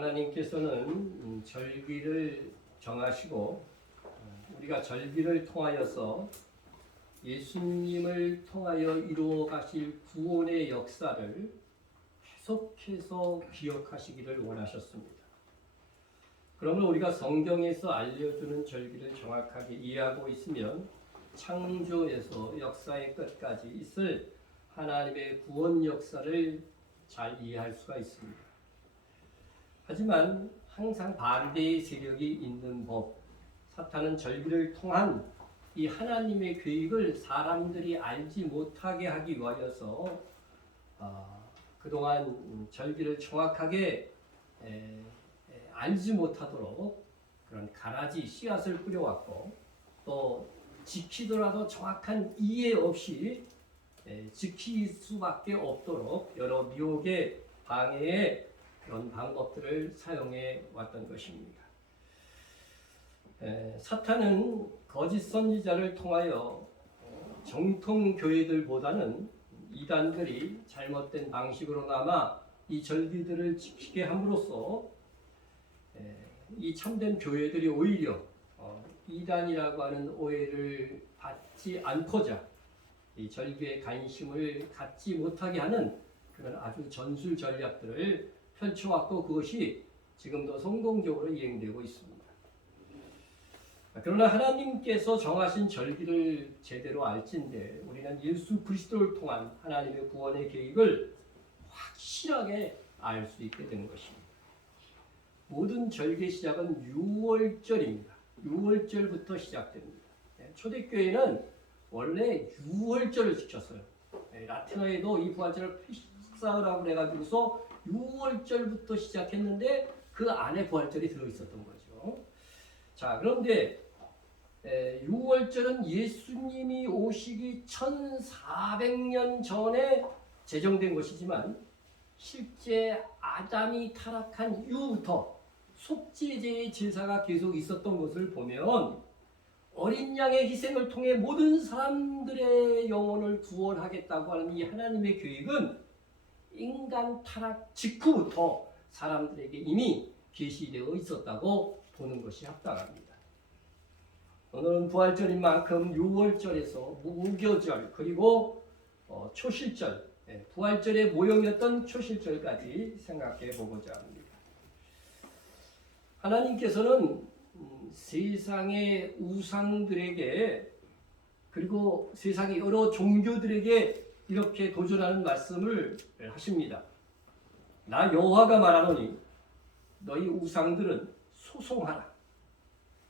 하나님께서는 절기를 정하시고 우리가 절기를 통하여서 예수님을 통하여 이루어 가실 구원의 역사를 계속해서 기억하시기를 원하셨습니다. 그러면 우리가 성경에서 알려주는 절기를 정확하게 이해하고 있으면 창조에서 역사의 끝까지 있을 하나님의 구원 역사를 잘 이해할 수가 있습니다. 하지만 항상 반대의 세력이 있는 법, 사탄은 절기를 통한 이 하나님의 계획을 사람들이 알지 못하게 하기 위하여서 그동안 절기를 정확하게 알지 못하도록 그런 가라지 씨앗을 뿌려왔고, 또 지키더라도 정확한 이해 없이 지킬 수밖에 없도록 여러 미혹의 방해의 그런 방법들을 사용해 왔던 것입니다. 사탄은 거짓 선지자를 통하여 정통 교회들보다는 이단들이 잘못된 방식으로나마 이 절기들을 지키게 함으로써 이 참된 교회들이 오히려 이단이라고 하는 오해를 받지 않고자 이 절기에 관심을 갖지 못하게 하는 그런 아주 전술 전략들을 펼쳐왔고, 그것이 지금도 성공적으로 이행되고 있습니다. 그러나 하나님께서 정하신 절기를 제대로 알진대 우리는 예수 그리스도를 통한 하나님의 구원의 계획을 확실하게 알 수 있게 되는 것입니다. 모든 절기의 시작은 유월절입니다. 유월절부터 시작됩니다. 초대교회는 원래 유월절을 지켰어요. 라틴어에도 이 부활절을 페식사라고 해가지고서 유월절부터 시작했는데 그 안에 부활절이 들어있었던 거죠. 자, 그런데 유월절은 예수님이 오시기 1400년 전에 제정된 것이지만 실제 아담이 타락한 이후부터 속죄제의 제사가 계속 있었던 것을 보면 어린 양의 희생을 통해 모든 사람들의 영혼을 구원하겠다고 하는 이 하나님의 계획은 인간 타락 직후부터 사람들에게 이미 계시되어 있었다고 보는 것이 합당합니다. 오늘은 부활절인 만큼 유월절에서 무교절 그리고 초실절, 부활절의 모형이었던 초실절까지 생각해 보고자 합니다. 하나님께서는 세상의 우상들에게 그리고 세상의 여러 종교들에게 이렇게 도전하는 말씀을 하십니다. 나 여호와가 말하노니 너희 우상들은 소송하라.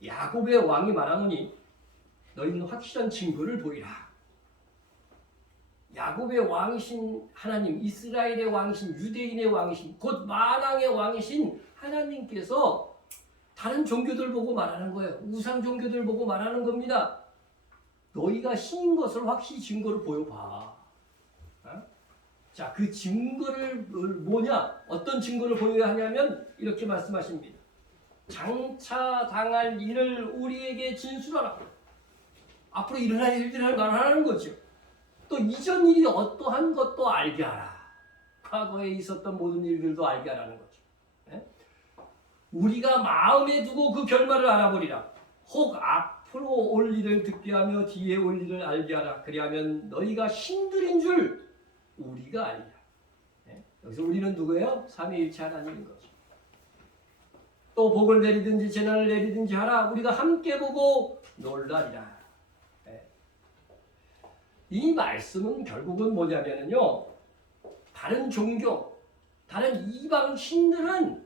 야곱의 왕이 말하노니 너희는 확실한 증거를 보이라. 야곱의 왕이신 하나님, 이스라엘의 왕이신, 유대인의 왕이신, 곧 만왕의 왕이신 하나님께서 다른 종교들 보고 말하는 거예요. 우상 종교들 보고 말하는 겁니다. 너희가 신인 것을 확실히 증거를 보여봐. 자, 그 증거를 뭐냐? 어떤 증거를 보여야 하냐면 이렇게 말씀하십니다. 장차 당할 일을 우리에게 진술하라. 앞으로 일어날 일들을 말하는 거죠. 또 이전 일이 어떠한 것도 알게 하라. 과거에 있었던 모든 일들도 알게 하라는 거죠. 우리가 마음에 두고 그 결말을 알아보리라. 혹 앞으로 올 일을 듣게 하며 뒤에 올 일을 알게 하라. 그리하면 너희가 신들인 줄 우리가 알리라. 여기서 우리는 누구예요? 삼위일체 하나님인 거죠. 또 복을 내리든지 재난을 내리든지 하라. 우리가 함께 보고 놀라리라. 이 말씀은 결국은 뭐냐면요, 다른 종교, 다른 이방 신들은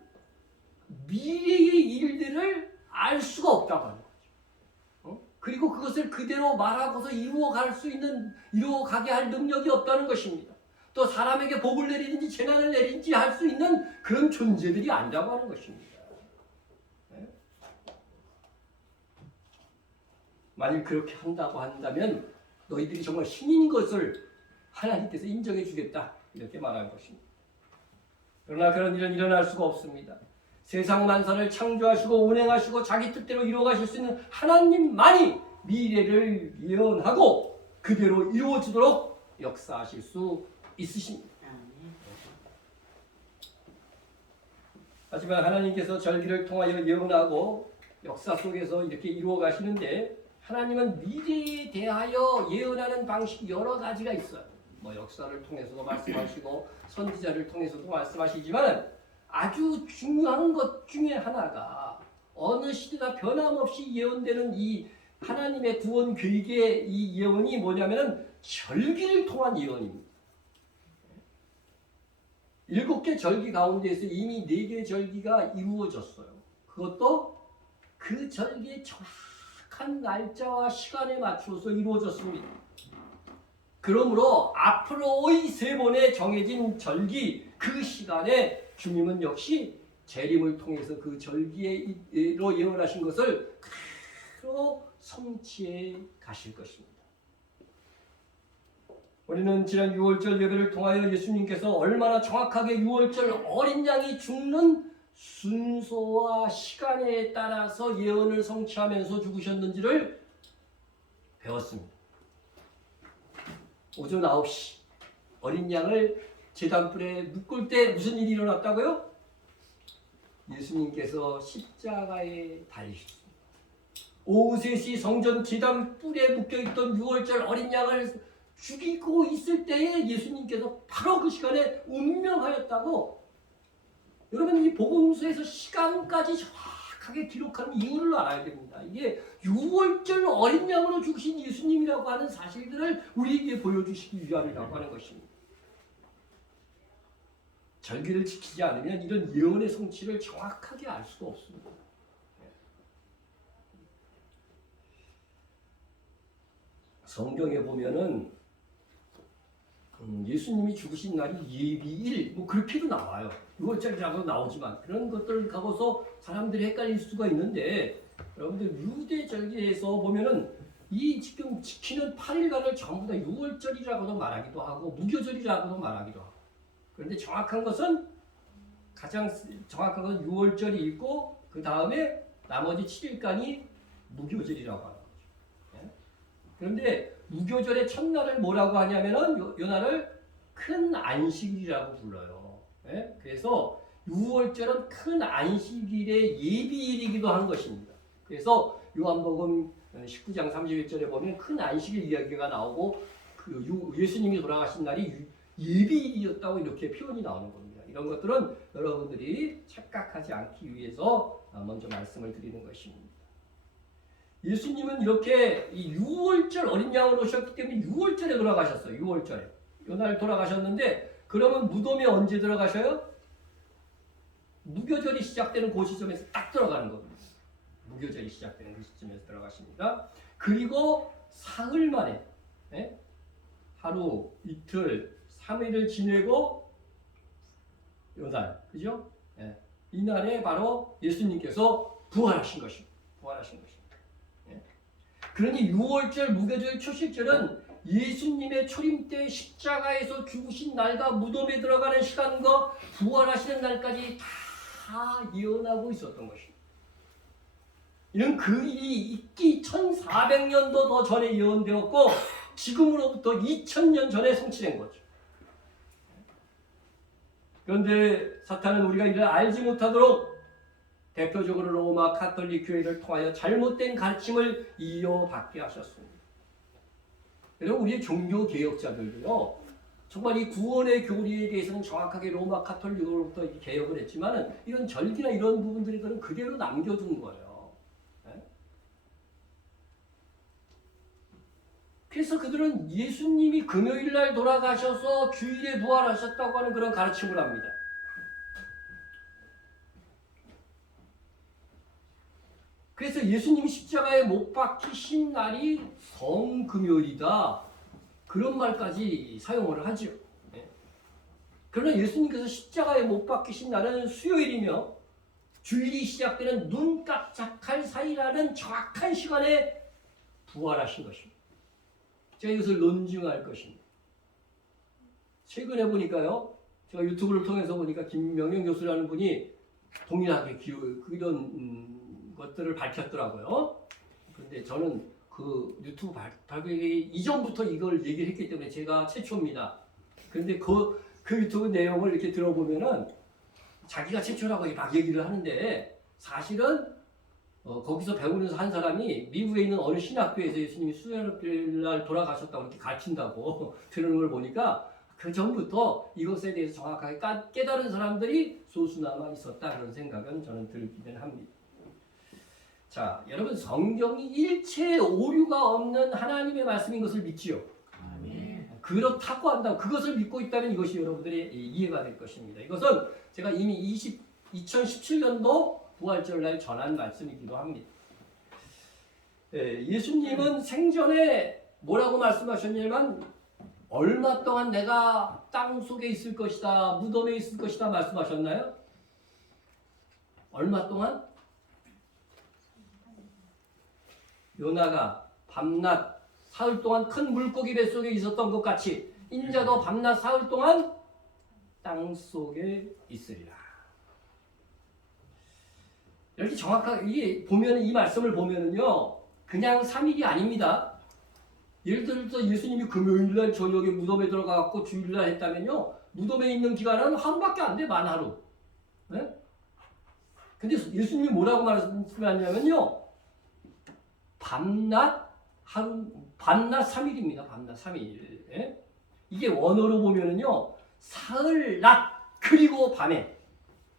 미래의 일들을 알 수가 없다고 하는 거죠. 그리고 그것을 그대로 말하고서 이루어가게 할 능력이 없다는 것입니다. 또 사람에게 복을 내리든지 재난을 내리든지 할 수 있는 그런 존재들이 아니라고 하는 것입니다. 만일 그렇게 한다고 한다면 너희들이 정말 신인 것을 하나님께서 인정해 주겠다, 이렇게 말하는 것입니다. 그러나 그런 일은 일어날 수가 없습니다. 세상 만사를 창조하시고 운행하시고 자기 뜻대로 이루어가실 수 있는 하나님만이 미래를 예언하고 그대로 이루어지도록 역사하실 수 있으십니다. 하지만 하나님께서 절기를 통하여 예언하고 역사 속에서 이렇게 이루어 가시는데 하나님은 미래에 대하여 예언하는 방식이 여러 가지가 있어요. 뭐 역사를 통해서도 말씀하시고 선지자를 통해서도 말씀하시지만 아주 중요한 것 중에 하나가 어느 시대나 변함없이 예언되는 이 하나님의 구원 계획의 이 예언이 뭐냐면은 절기를 통한 예언입니다. 7개 절기 가운데에서 이미 4개의 절기가 이루어졌어요. 그것도 그 절기의 정확한 날짜와 시간에 맞춰서 이루어졌습니다. 그러므로 앞으로의 3번의 정해진 절기 그 시간에 주님은 역시 재림을 통해서 그 절기로 예언하신 것을 그대로 성취해 가실 것입니다. 우리는 지난 6월절 예배를 통하여 예수님께서 얼마나 정확하게 6월절 어린 양이 죽는 순서와 시간에 따라서 예언을 성취하면서 죽으셨는지를 배웠습니다. 오전 9시 어린 양을 제단불에 묶을 때 무슨 일이 일어났다고요? 예수님께서 십자가에 달리셨습니다. 오후 3시 성전 제단불에 묶여있던 6월절 어린 양을 죽이고 있을 때에 예수님께서 바로 그 시간에 운명하였다고. 여러분 이 복음서에서 시간까지 정확하게 기록한 이유를 알아야 됩니다. 이게 6월절 어린 양으로 죽으신 예수님이라고 하는 사실들을 우리에게 보여주시기 위함이라고 하는 것입니다. 절기를 지키지 않으면 이런 예언의 성취를 정확하게 알 수가 없습니다. 성경에 보면은 예수님이 죽으신 날이 예비일 뭐 그렇게도 나와요. 6월절이라고 나오지만 그런 것들을 갖고서 사람들이 헷갈릴 수가 있는데 여러분들 유대 절기에서 보면은 이 지금 지키는 8일간을 전부 다 6월절이라고도 말하기도 하고 무교절이라고도 말하기도 하고 그런데 정확한 것은 가장 정확한 건 6월절이 있고 그 다음에 나머지 7일간이 무교절이라고 하는 거죠. 네? 그런데 무교절의 첫날을 뭐라고 하냐면은 요 날을 큰 안식일이라고 불러요. 네? 그래서 6월절은 큰 안식일의 예비일이기도 한 것입니다. 그래서 요한복음 19장 31절에 보면 큰 안식일 이야기가 나오고 그 예수님이 돌아가신 날이 예비일이었다고 이렇게 표현이 나오는 겁니다. 이런 것들은 여러분들이 착각하지 않기 위해서 먼저 말씀을 드리는 것입니다. 예수님은 이렇게 6월절 어린 양으로 오셨기 때문에 6월절에 돌아가셨어요. 6월절에. 이날 돌아가셨는데 그러면 무덤에 언제 들어가셔요? 무교절이 시작되는 그 시점에서 딱 들어가는 겁니다. 무교절이 시작되는 그 시점에서 들어가십니다. 그리고 사흘 만에 하루, 이틀, 3일을 지내고 요날, 그죠? 이날에 바로 예수님께서 부활하신 것입니다. 부활하신 것입니다. 그러니 6월절 무교절 초실절은 예수님의 초림 때 십자가에서 죽으신 날과 무덤에 들어가는 시간과 부활하시는 날까지 다 예언하고 있었던 것입니다. 이런 그 일이 있기 1400년도 더 전에 예언되었고 지금으로부터 2000년 전에 성취된 거죠. 그런데 사탄은 우리가 이를 알지 못하도록 대표적으로 로마 카톨릭 교회를 통하여 잘못된 가르침을 이어받게 하셨습니다. 여러분 우리의 종교 개혁자들도요. 정말 이 구원의 교리에 대해서는 정확하게 로마 카톨릭으로부터 개혁을 했지만 이런 절기나 이런 부분들은 그대로 남겨둔 거예요. 그래서 그들은 예수님이 금요일날 돌아가셔서 주일에 부활하셨다고 하는 그런 가르침을 합니다. 그래서 예수님이 십자가에 못 박히신 날이 성금요일이다. 그런 말까지 사용을 하죠. 그러나 예수님께서 십자가에 못 박히신 날은 수요일이며 주일이 시작되는 눈 깜짝할 사이라는 정확한 시간에 부활하신 것입니다. 제가 이것을 논증할 것입니다. 최근에 보니까요. 제가 유튜브를 통해서 보니까 김명영 교수라는 분이 동일하게 이런 것들을 밝혔더라고요. 그런데 저는 그 유튜브 발표하기 이전부터 이걸 얘기를 했기 때문에 제가 최초입니다. 그런데 그 유튜브 내용을 이렇게 들어보면은 자기가 최초라고 막 얘기를 하는데 사실은 거기서 배우면서 한 사람이 미국에 있는 어느 신학교에서 예수님이 수요일날 돌아가셨다고 이렇게 가르친다고 들은 걸 보니까 그 전부터 이것에 대해서 정확하게 깨달은 사람들이 소수나마 있었다 그런 생각은 저는 들기는 합니다. 자, 여러분 성경이 일체의 오류가 없는 하나님의 말씀인 것을 믿지요. 그렇다고 한다면 그것을 믿고 있다면 이것이 여러분들의 이해가 될 것입니다. 이것은 제가 이미 2017년도 부활절날 전한 말씀이기도 합니다. 예수님은 생전에 뭐라고 말씀하셨냐면 얼마 동안 내가 땅 속에 있을 것이다, 무덤에 있을 것이다 말씀하셨나요? 얼마 동안? 요나가 밤낮 사흘 동안 큰 물고기 뱃속에 있었던 것 같이 인자도 밤낮 사흘 동안 땅 속에 있으리라. 이렇게 정확하게 이게 보면 이 말씀을 보면은요 그냥 3일이 아닙니다. 예를 들어서 예수님이 금요일날 저녁에 무덤에 들어가갖고 주일날 했다면요 무덤에 있는 기간은 하루밖에 안 돼. 만 하루. 네? 근데 예수님이 뭐라고 말씀하냐면요 밤낮 3일입니다. 밤낮 3일. 예? 이게 원어로 보면은요 사흘 낮 그리고 밤에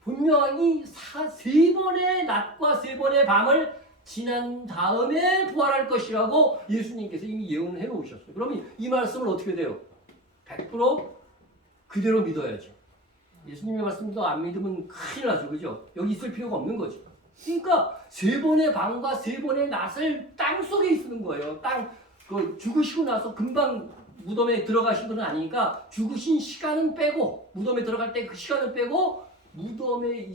분명히 세 번의 낮과 세 번의 밤을 지난 다음에 부활할 것이라고 예수님께서 이미 예언을 해놓으셨어요. 그러면 이 말씀을 어떻게 돼요? 100% 그대로 믿어야죠. 예수님의 말씀도 안 믿으면 큰일 나죠. 그죠? 여기 있을 필요가 없는 거죠. 그러니까 세 번의 밤과 세 번의 낮을 땅 속에 있는 거예요. 죽으시고 나서 금방 무덤에 들어가신 건 아니니까 죽으신 시간은 빼고 무덤에 들어갈 때 그 시간을 빼고 무덤에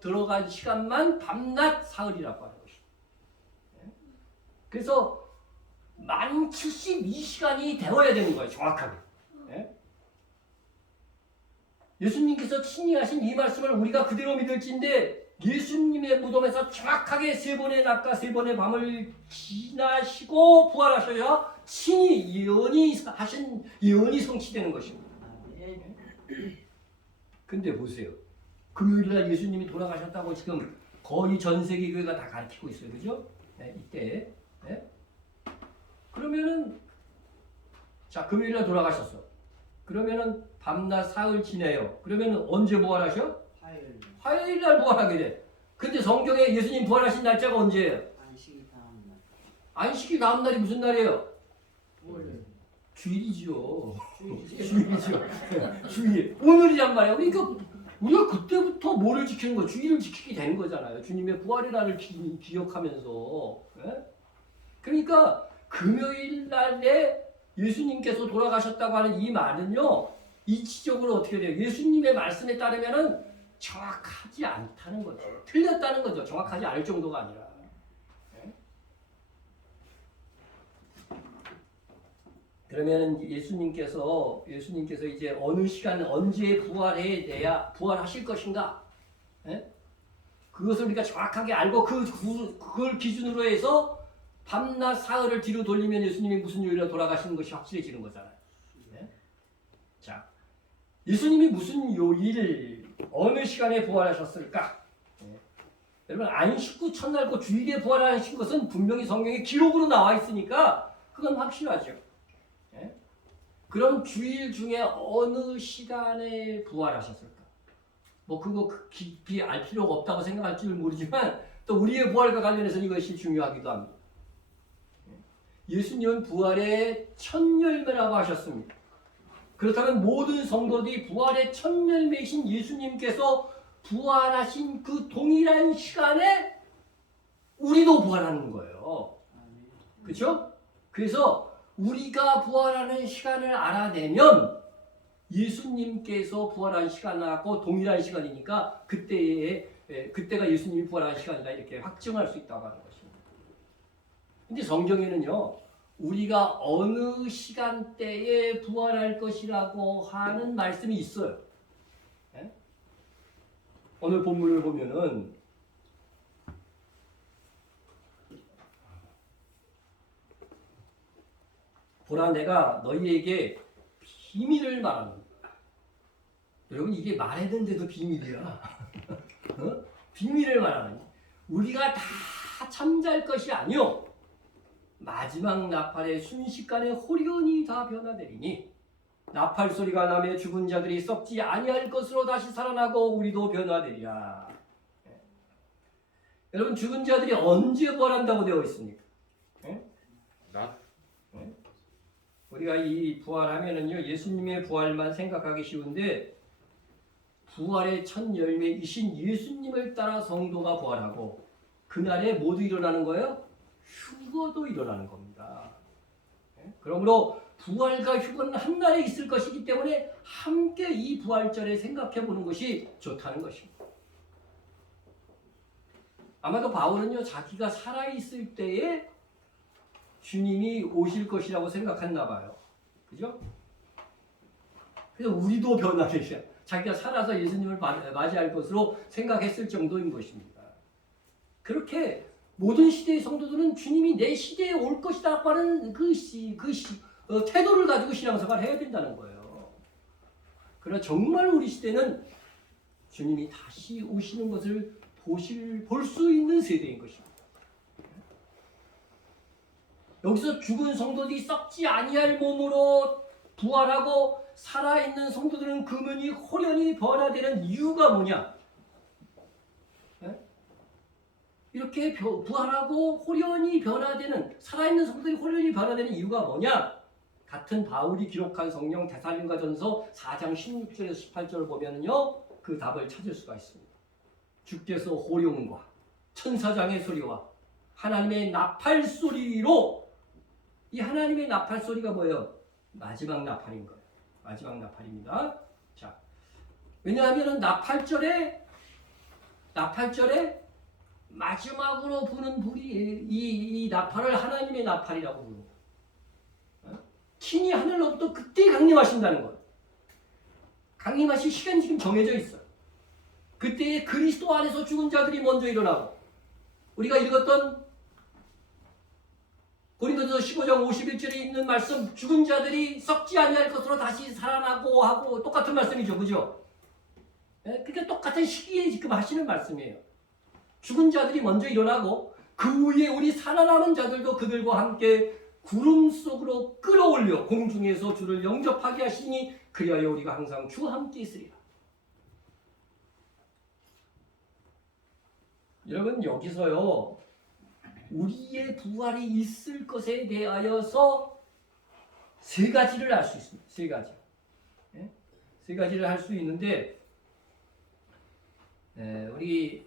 들어간 시간만 밤낮 사흘이라고 하는 것입니다. 그래서 만 72시간이 되어야 되는 거예요. 정확하게. 예수님께서 친히 하신 이 말씀을 우리가 그대로 믿을지인데 예수님의 무덤에서 정확하게 세 번의 낮과 세 번의 밤을 지나시고 부활하셔야 친히 하신 예언이 성취되는 것입니다. 근데 보세요. 금요일날 예수님이 돌아가셨다고 지금 거의 전 세계 교회가 다 가르치고 있어요. 그죠? 네, 이때. 네? 그러면은 자 금요일날 돌아가셨어. 그러면은 밤낮 사흘 지내요. 그러면은 언제 부활하셔? 화요일날 부활하게 돼. 근데 성경에 예수님 부활하신 날짜가 언제예요? 안식일 다음 날. 안식일 다음 날이 무슨 날이에요? 오늘. 주일이죠. 주일이죠. 주일. 오늘이란 말이야. 그러니까 우리가 그때부터 뭐를 지키는 거야? 주일을 지키게 되는 거잖아요. 주님의 부활의 날을 기억하면서. 네? 그러니까 금요일 날에 예수님께서 돌아가셨다고 하는 이 말은요. 이치적으로 어떻게 돼요? 예수님의 말씀에 따르면은 정확하지 않다는 거죠. 틀렸다는 거죠. 정확하지 않을 정도가 아니라. 네? 그러면 예수님께서 이제 어느 시간 언제 부활하실 것인가? 네? 그것을 우리가 정확하게 알고 그걸 기준으로 해서 밤낮 사흘을 뒤로 돌리면 예수님이 무슨 요일에 돌아가시는 것이 확실해지는 거잖아요. 네? 자, 예수님이 무슨 요일 어느 시간에 부활하셨을까? 네. 여러분 안식 후 첫날 그 주일에 부활하신 것은 분명히 성경에 기록으로 나와 있으니까 그건 확실하죠. 네. 그럼 주일 중에 어느 시간에 부활하셨을까? 뭐 그거 깊이 알 필요가 없다고 생각할지 모르지만 또 우리의 부활과 관련해서 이것이 중요하기도 합니다. 예수님은 부활의 첫 열매라고 하셨습니다. 그렇다면 모든 성도들이 부활의 첫 열매이신 예수님께서 부활하신 그 동일한 시간에 우리도 부활하는 거예요. 그렇죠? 그래서 우리가 부활하는 시간을 알아내면 예수님께서 부활한 시간하고 동일한 시간이니까 그때가 예수님이 부활한 시간이다 이렇게 확증할 수 있다고 하는 것입니다. 근데 성경에는요. 우리가 어느 시간대에 부활할 것이라고 하는 말씀이 있어요. 네? 오늘 본문을 보면은 보라 내가 너희에게 비밀을 말합니다. 여러분 이게 말했는데도 비밀이야. 어? 비밀을 말하는 거야. 우리가 다 잠잘 것이 아니요 마지막 나팔의 순식간에 호련히 다 변화되리니 나팔 소리가 나며 죽은 자들이 썩지 아니할 것으로 다시 살아나고 우리도 변화되리라. 여러분 죽은 자들이 언제 부활한다고 되어 있습니까? 우리가 이 부활하면은요 예수님의 부활만 생각하기 쉬운데 부활의 첫 열매이신 예수님을 따라 성도가 부활하고 그날에 모두 일어나는 거예요? 휴거도 일어나는 겁니다. 그러므로 부활과 휴거는 한날에 있을 것이기 때문에 함께 이 부활절에 생각해 보는 것이 좋다는 것입니다. 아마도 바울은요 자기가 살아있을 때에 주님이 오실 것이라고 생각했나 봐요. 그죠? 그래서 우리도 변화되셔. 자기가 살아서 예수님을 맞이할 것으로 생각했을 정도인 것입니다. 그렇게 모든 시대의 성도들은 주님이 내 시대에 올 것이라고 하는 태도를 가지고 신앙생활을 해야 된다는 거예요. 그러나 정말 우리 시대는 주님이 다시 오시는 것을 볼 수 있는 세대인 것입니다. 여기서 죽은 성도들이 썩지 아니할 몸으로 부활하고 살아있는 성도들은 금연히 호련히 변화되는 이유가 뭐냐? 이렇게 부활하고 호련히 변화되는 살아있는 성도들이 호련히 변화되는 이유가 뭐냐? 같은 바울이 기록한 성경 데살로니가전서 4장 16절에서 18절을 보면요 그 답을 찾을 수가 있습니다. 주께서 호령과 천사장의 소리와 하나님의 나팔 소리로 이 하나님의 나팔 소리가 뭐예요? 마지막 나팔인 거예요. 마지막 나팔입니다. 자, 왜냐하면 나팔절에 마지막으로 부는 불이 이 나팔을 하나님의 나팔이라고 부릅니다. 신이 하늘로부터 그때 강림하신다는 거예요. 강림하실 시간이 지금 정해져 있어요. 그때에 그리스도 안에서 죽은 자들이 먼저 일어나고 우리가 읽었던 고린도전서 15장 51절에 있는 말씀 죽은 자들이 썩지 아니할 것으로 다시 살아나고 하고 똑같은 말씀이죠. 그죠? 그러니까 똑같은 시기에 지금 하시는 말씀이에요. 죽은 자들이 먼저 일어나고 그 후에 우리 살아남은 자들도 그들과 함께 구름 속으로 끌어올려 공중에서 주를 영접하게 하시니 그리하여 우리가 항상 주와 함께 있으리라. 여러분 여기서요 우리의 부활이 있을 것에 대하여서 세 가지를 알 수 있습니다. 세 가지. 세 가지를 할 수 있는데 우리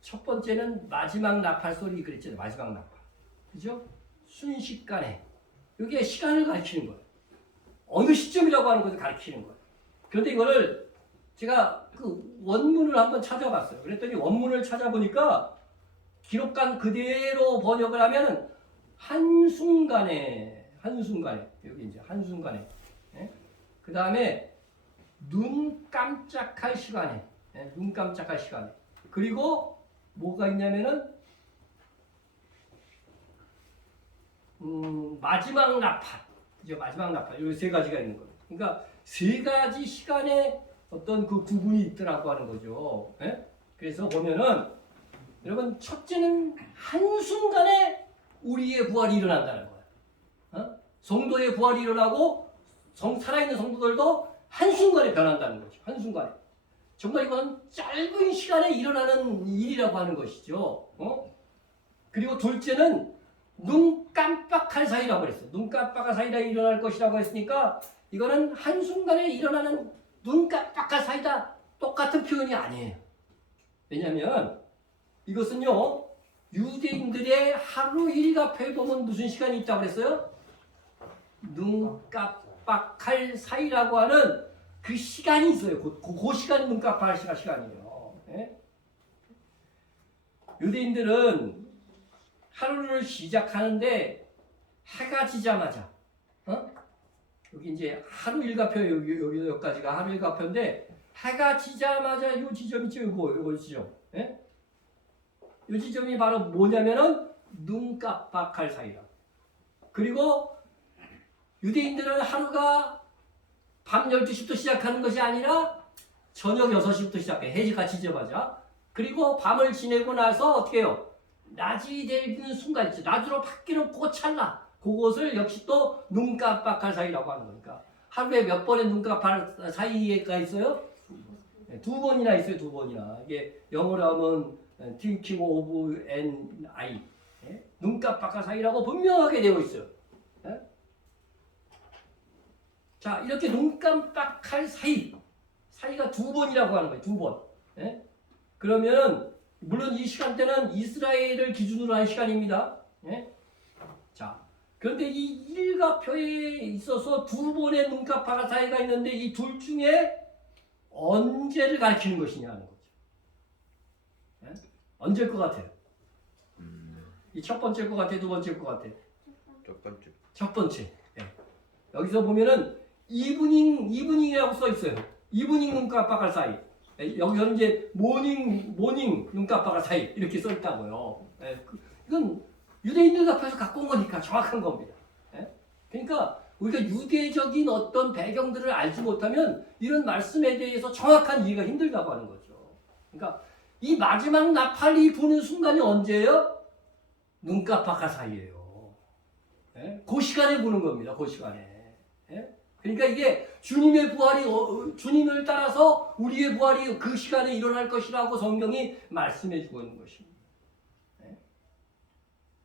첫 번째는 마지막 나팔 소리 그랬잖아요. 마지막 나팔. 그죠? 순식간에. 이게 시간을 가리키는 거예요. 어느 시점이라고 하는 것을 가리키는 거예요. 그런데 이거를 제가 그 원문을 한번 찾아봤어요. 그랬더니 원문을 찾아보니까 기록관 그대로 번역을 하면 한순간에 여기 이제 한순간에 그 다음에 눈 깜짝할 시간에 눈 깜짝할 시간에 그리고 뭐가 있냐면은 마지막 나팔 그죠? 마지막 나팔 이 세 가지가 있는 거예요. 그러니까 세 가지 시간에 어떤 그 구분이 있더라고 하는 거죠. 그래서 보면은 여러분 첫째는 한순간에 우리의 부활이 일어난다는 거예요. 성도의 부활이 일어나고 살아있는 성도들도 한순간에 변한다는 거죠. 한순간에. 정말 이건 짧은 시간에 일어나는 일이라고 하는 것이죠. 그리고 둘째는 눈 깜빡할 사이라고 그랬어요. 눈 깜빡할 사이다 일어날 것이라고 했으니까 이거는 한순간에 일어나는 눈 깜빡할 사이다 똑같은 표현이 아니에요. 왜냐하면 이것은요 유대인들의 하루 일과표에 보면 무슨 시간이 있다고 그랬어요? 눈 깜빡할 사이라고 하는 그 시간이 있어요. 그 시간이 눈 깜빡할 시간이에요. 유대인들은 하루를 시작하는데 해가 지자마자 여기 이제 하루 일과표 여기까지가 하루 일과표인데 해가 지자마자 이 지점 있죠. 요거 지점. 이 지점이 바로 뭐냐면은 눈 깜빡할 사이라. 그리고 유대인들은 하루가 밤 12시부터 시작하는 것이 아니라 저녁 6시부터 시작해. 해지가 지자마자. 그리고 밤을 지내고 나서 어떻게 해요? 낮이 되는 순간 있죠. 낮으로 바뀌는 그 찰나. 그것을 역시 또 눈 깜빡할 사이라고 하는 거니까. 하루에 몇 번의 눈 깜빡할 사이가 있어요? 네, 2번이나 있어요. 2번이나. 이게 영어로 하면 thinking of an eye. 네? 눈 깜빡할 사이라고 분명하게 되어 있어요. 네? 자, 이렇게 눈 깜빡할 사이가 2번이라고 하는 거예요. 2번. 네? 그러면 물론 이 시간대는 이스라엘을 기준으로 한 시간입니다. 네? 자, 그런데 이 일과표에 있어서 2번의 눈 깜빡할 사이가 있는데 이 둘 중에 언제를 가리키는 것이냐 하는 거죠. 네? 언제일 것 같아요? 이 첫 번째일 것 같아요? 두 번째일 것 같아요? 첫 번째. 첫 번째. 네. 여기서 보면은 이브닝이라고 써 있어요. 이브닝 눈 깜빡할 사이. 네, 여기서 이제 모닝 눈 깜빡할 사이 이렇게 써 있다고요. 네, 이건 유대인들 앞에서 갖고 온 거니까 정확한 겁니다. 네? 그러니까 우리가 유대적인 어떤 배경들을 알지 못하면 이런 말씀에 대해서 정확한 이해가 힘들다고 하는 거죠. 그러니까 이 마지막 나팔이 부는 순간이 언제예요? 눈 깜빡할 사이예요. 네? 그 시간에 부는 겁니다. 그 시간에. 네? 그러니까 이게 주님의 부활이 주님을 따라서 우리의 부활이 그 시간에 일어날 것이라고 성경이 말씀해 주고 있는 것입니다. 네?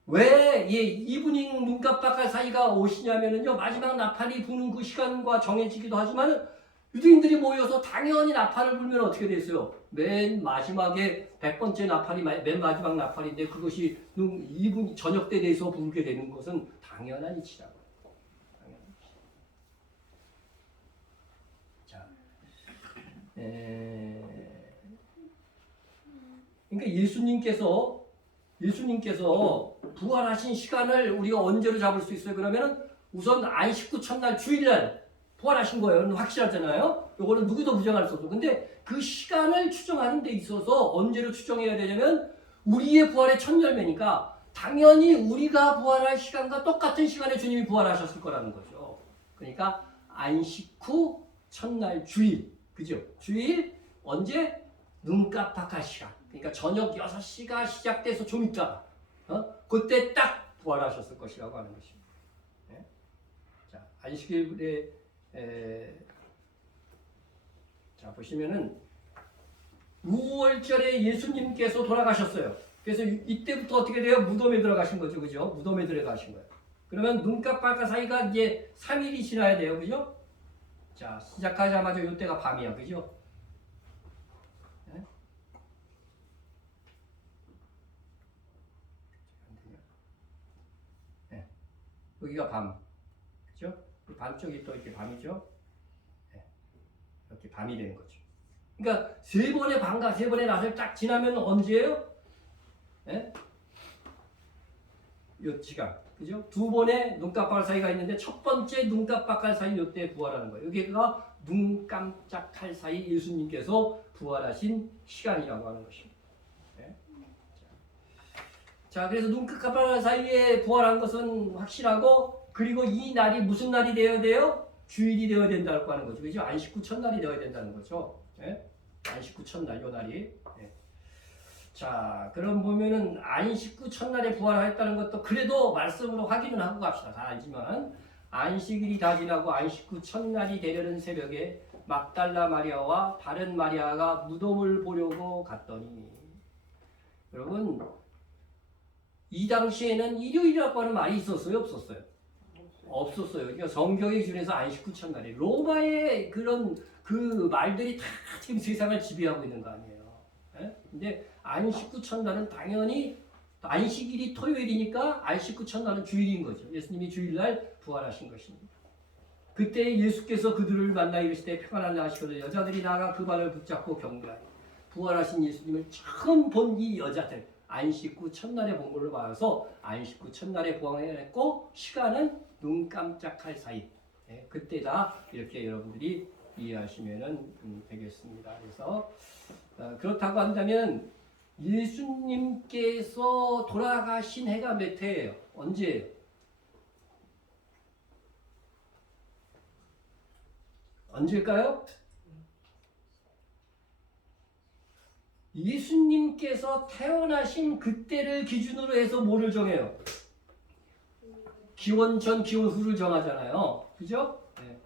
왜 이브닝 눈 깜빡할 사이가 오시냐면요 마지막 나팔이 부는 그 시간과 정해지기도 하지만 유대인들이 모여서 당연히 나팔을 불면 어떻게 됐어요? 맨 마지막에 100번째 나팔이 맨 마지막 나팔인데 그것이 이분 저녁 때 돼서 부르게 되는 것은 당연한 이치라고. 자, 그러니까 예수님께서 부활하신 시간을 우리가 언제로 잡을 수 있어요? 그러면은 우선 안식구 첫날 주일날 부활하신 거예요. 확실하잖아요. 요거는 누구도 부정할 수 없어. 근데 그 시간을 추정하는 데 있어서 언제로 추정해야 되냐면 우리의 부활의 첫 열매니까 당연히 우리가 부활할 시간과 똑같은 시간에 주님이 부활하셨을 거라는 거죠. 그러니까 안식 후 첫날 주일. 그죠? 주일 언제? 눈 깜빡할 시간. 그러니까 저녁 6시가 시작돼서 좀 있다가 그때 딱 부활하셨을 것이라고 하는 것입니다. 네? 자, 안식일에 자 보시면은 6월절에 예수님께서 돌아가셨어요. 그래서 이때부터 어떻게 돼요? 무덤에 들어가신 거죠, 그죠? 무덤에 들어가신 거예요. 그러면 눈 깜빡할 사이가 이제 3일이 지나야 돼요, 그죠? 자, 시작하자마자 이때가 밤이야, 그죠? 네? 네. 여기가 밤, 그죠? 반쪽이 또 이렇게 밤이죠? 네. 이렇게 밤이 되는 거죠. 그러니까 세 번의 밤과 세 번의 낮을 딱 지나면 언제예요? 네? 요 시간, 그죠? 두 번의 눈 깜빡할 사이가 있는데 첫 번째 눈 깜빡할 사이 요때 부활하는 거예요. 여기가 눈 깜짝할 사이 예수님께서 부활하신 시간이라고 하는 것입니다. 네? 자, 그래서 눈 깜빡할 사이에 부활한 것은 확실하고 그리고 이 날이 무슨 날이 되어야 돼요? 주일이 되어야 된다고 하는 거죠. 그죠? 안식구 첫날이 되어야 된다는 거죠. 네? 안식구 첫날 요 날이. 네. 자, 그럼 보면은 안식구 첫날에 부활하였다는 것도 그래도 말씀으로 확인을 하고 갑시다. 다 알지만 안식일이 다 지나고 안식구 첫날이 되려는 새벽에 막달라 마리아와 다른 마리아가 무덤을 보려고 갔더니 여러분 이 당시에는 일요일이라고 하는 말이 있었어요? 없었어요? 없었어요. 그러니까 성경의 기준에서 안식구 첫날이 로마의 그런 그 말들이 다 지금 세상을 지배하고 있는 거 아니에요. 예? 근데 안식구 첫날은 당연히 안식일이 토요일이니까 안식구 첫날은 주일인 거죠. 예수님이 주일날 부활하신 것입니다. 그때 예수께서 그들을 만나 이르시되 평안하라 하시거든 여자들이 나가 그 발을 붙잡고 경배하니 부활하신 예수님을 처음 본 이 여자들 안식구 첫날에 본 걸로 봐서 안식구 첫날에 부활했고 시간은 눈 깜짝할 사이 그때다 이렇게 여러분들이 이해하시면 되겠습니다. 그래서 그렇다고 한다면 예수님께서 돌아가신 해가 몇 해예요? 언제예요? 언제일까요? 예수님께서 태어나신 그때를 기준으로 해서 뭐를 정해요? 기원 전, 기원 후를 정하잖아요. 그죠? 네.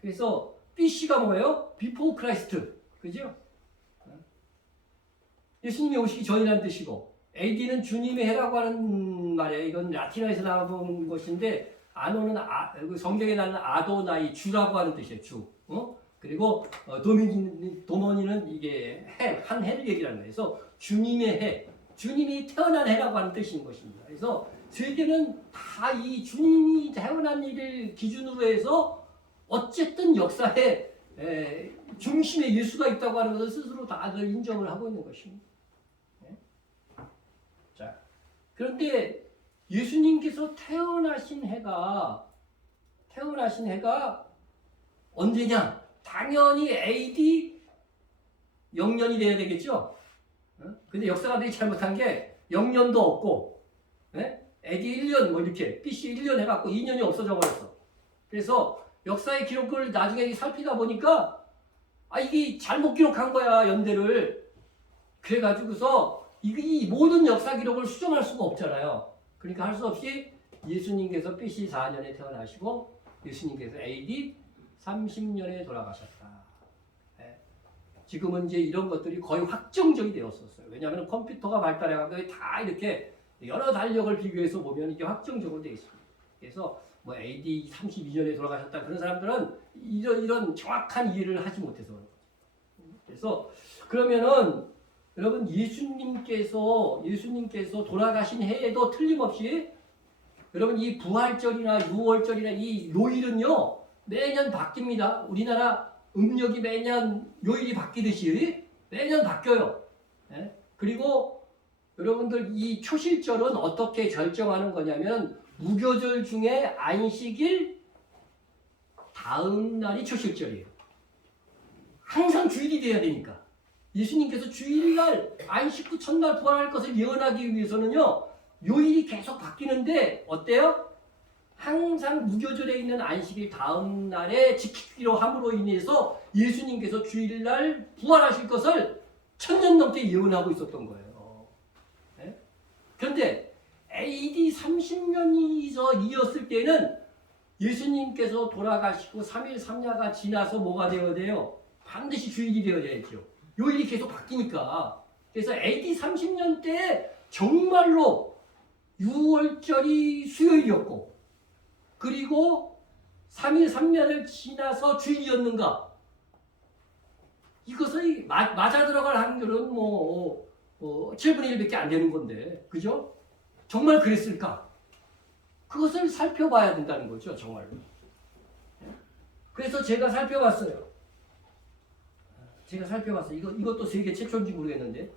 그래서 BC가 뭐예요? Before Christ. 그죠? 예수님이 오시기 전이라는 뜻이고, AD는 주님의 해라고 하는 말이에요. 이건 라틴어에서 나온 것인데, 아노는 성경에 나오는 아도나이, 주라고 하는 뜻이에요. 주. 그리고 도모니는 이게 해, 한 해를 얘기하는 거예요. 그래서 주님의 해, 주님이 태어난 해라고 하는 뜻인 것입니다. 그래서 세계는 다 이 주님이 태어난 일을 기준으로 해서 어쨌든 역사에 중심에 예수가 있다고 하는 것을 스스로 다들 인정을 하고 있는 것입니다. 네? 자, 그런데 예수님께서 태어나신 해가 언제냐? 당연히 AD 0년이 돼야 되겠죠? 근데 역사가들이 잘못한 게 0년도 없고, AD 1년 뭐 이렇게 BC 1년 해갖고 2년이 없어져 버렸어. 그래서 역사의 기록을 나중에 살피다 보니까 이게 잘못 기록한 거야, 연대를. 그래가지고서 이 모든 역사 기록을 수정할 수가 없잖아요. 그러니까 할 수 없이 예수님께서 BC 4년에 태어나시고 예수님께서 AD 30년에 돌아가셨다. 지금은 이제 이런 것들이 거의 확정적이 되었었어요. 왜냐하면 컴퓨터가 발달해가지고 다 이렇게 여러 달력을 비교해서 보면 이게 확정적으로 되어 있습니다. 그래서 뭐 AD 32년에 돌아가셨다 그런 사람들은 이런 정확한 이해를 하지 못해서 그런 거죠. 그래서 그러면은 여러분 예수님께서 돌아가신 해에도 틀림없이 여러분 이 부활절이나 유월절이나 이 요일은요 매년 바뀝니다. 우리나라 음력이 매년 요일이 바뀌듯이 매년 바뀌어요. 그리고 여러분들 이 초실절은 어떻게 결정하는 거냐면 무교절 중에 안식일 다음 날이 초실절이에요. 항상 주일이 돼야 되니까. 예수님께서 주일날 안식 후 첫날 부활할 것을 예언하기 위해서는요 요일이 계속 바뀌는데 어때요? 항상 무교절에 있는 안식일 다음 날에 지키기로 함으로 인해서 예수님께서 주일날 부활하실 것을 1000년 넘게 예언하고 있었던 거예요. 그런데 AD 30년이 이었을 때는 예수님께서 돌아가시고 3일 3야가 지나서 뭐가 되어야 돼요? 반드시 주일이 되어야죠. 요일이 계속 바뀌니까. 그래서 AD 30년 때 정말로 6월절이 수요일이었고 그리고 3일 3야를 지나서 주일이었는가? 이것을 맞아 들어갈 확률은 7분의 1밖에 안 되는 건데, 그죠? 정말 그랬을까? 그것을 살펴봐야 된다는 거죠, 정말로. 그래서 제가 살펴봤어요. 이것도 세계 최초인지 모르겠는데.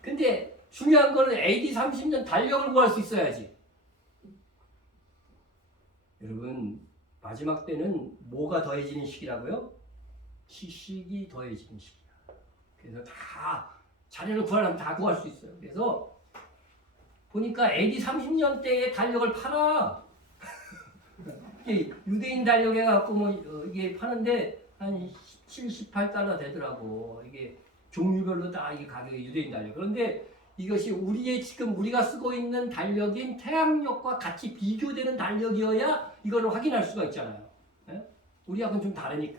근데 중요한 거는 AD 30년 달력을 구할 수 있어야지. 여러분, 마지막 때는 뭐가 더해지는 시기라고요? 지식이 더해지는 시기야. 그래서 다 자료를 구하려면 다 구할 수 있어요. 그래서 보니까 AD 30년 때의 달력을 팔아. 유대인 달력 해갖고 이게 파는데 한 78달러 되더라고. 이게 종류별로 다 이게 가격이 유대인 달력. 그런데 이것이 지금 우리가 쓰고 있는 달력인 태양력과 같이 비교되는 달력이어야 이거를 확인할 수가 있잖아요. 우리하고는 좀 다르니까.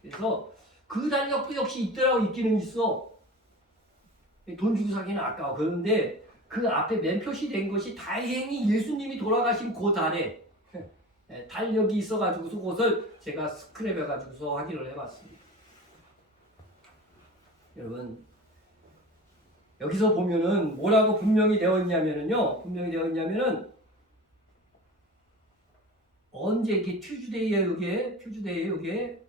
그래서 그 달력도 역시 있기는 있어. 돈 주고 사기는 아까워. 그런데 그 앞에 맨 표시된 것이 다행히 예수님이 돌아가신 그 달에 달력이 있어가지고서 그것을 제가 스크랩해가지고서 확인을 해봤습니다. 여러분 여기서 보면은 뭐라고 분명히 되어 있냐면은요. 언제 이게 튜즈데이예요, 이게.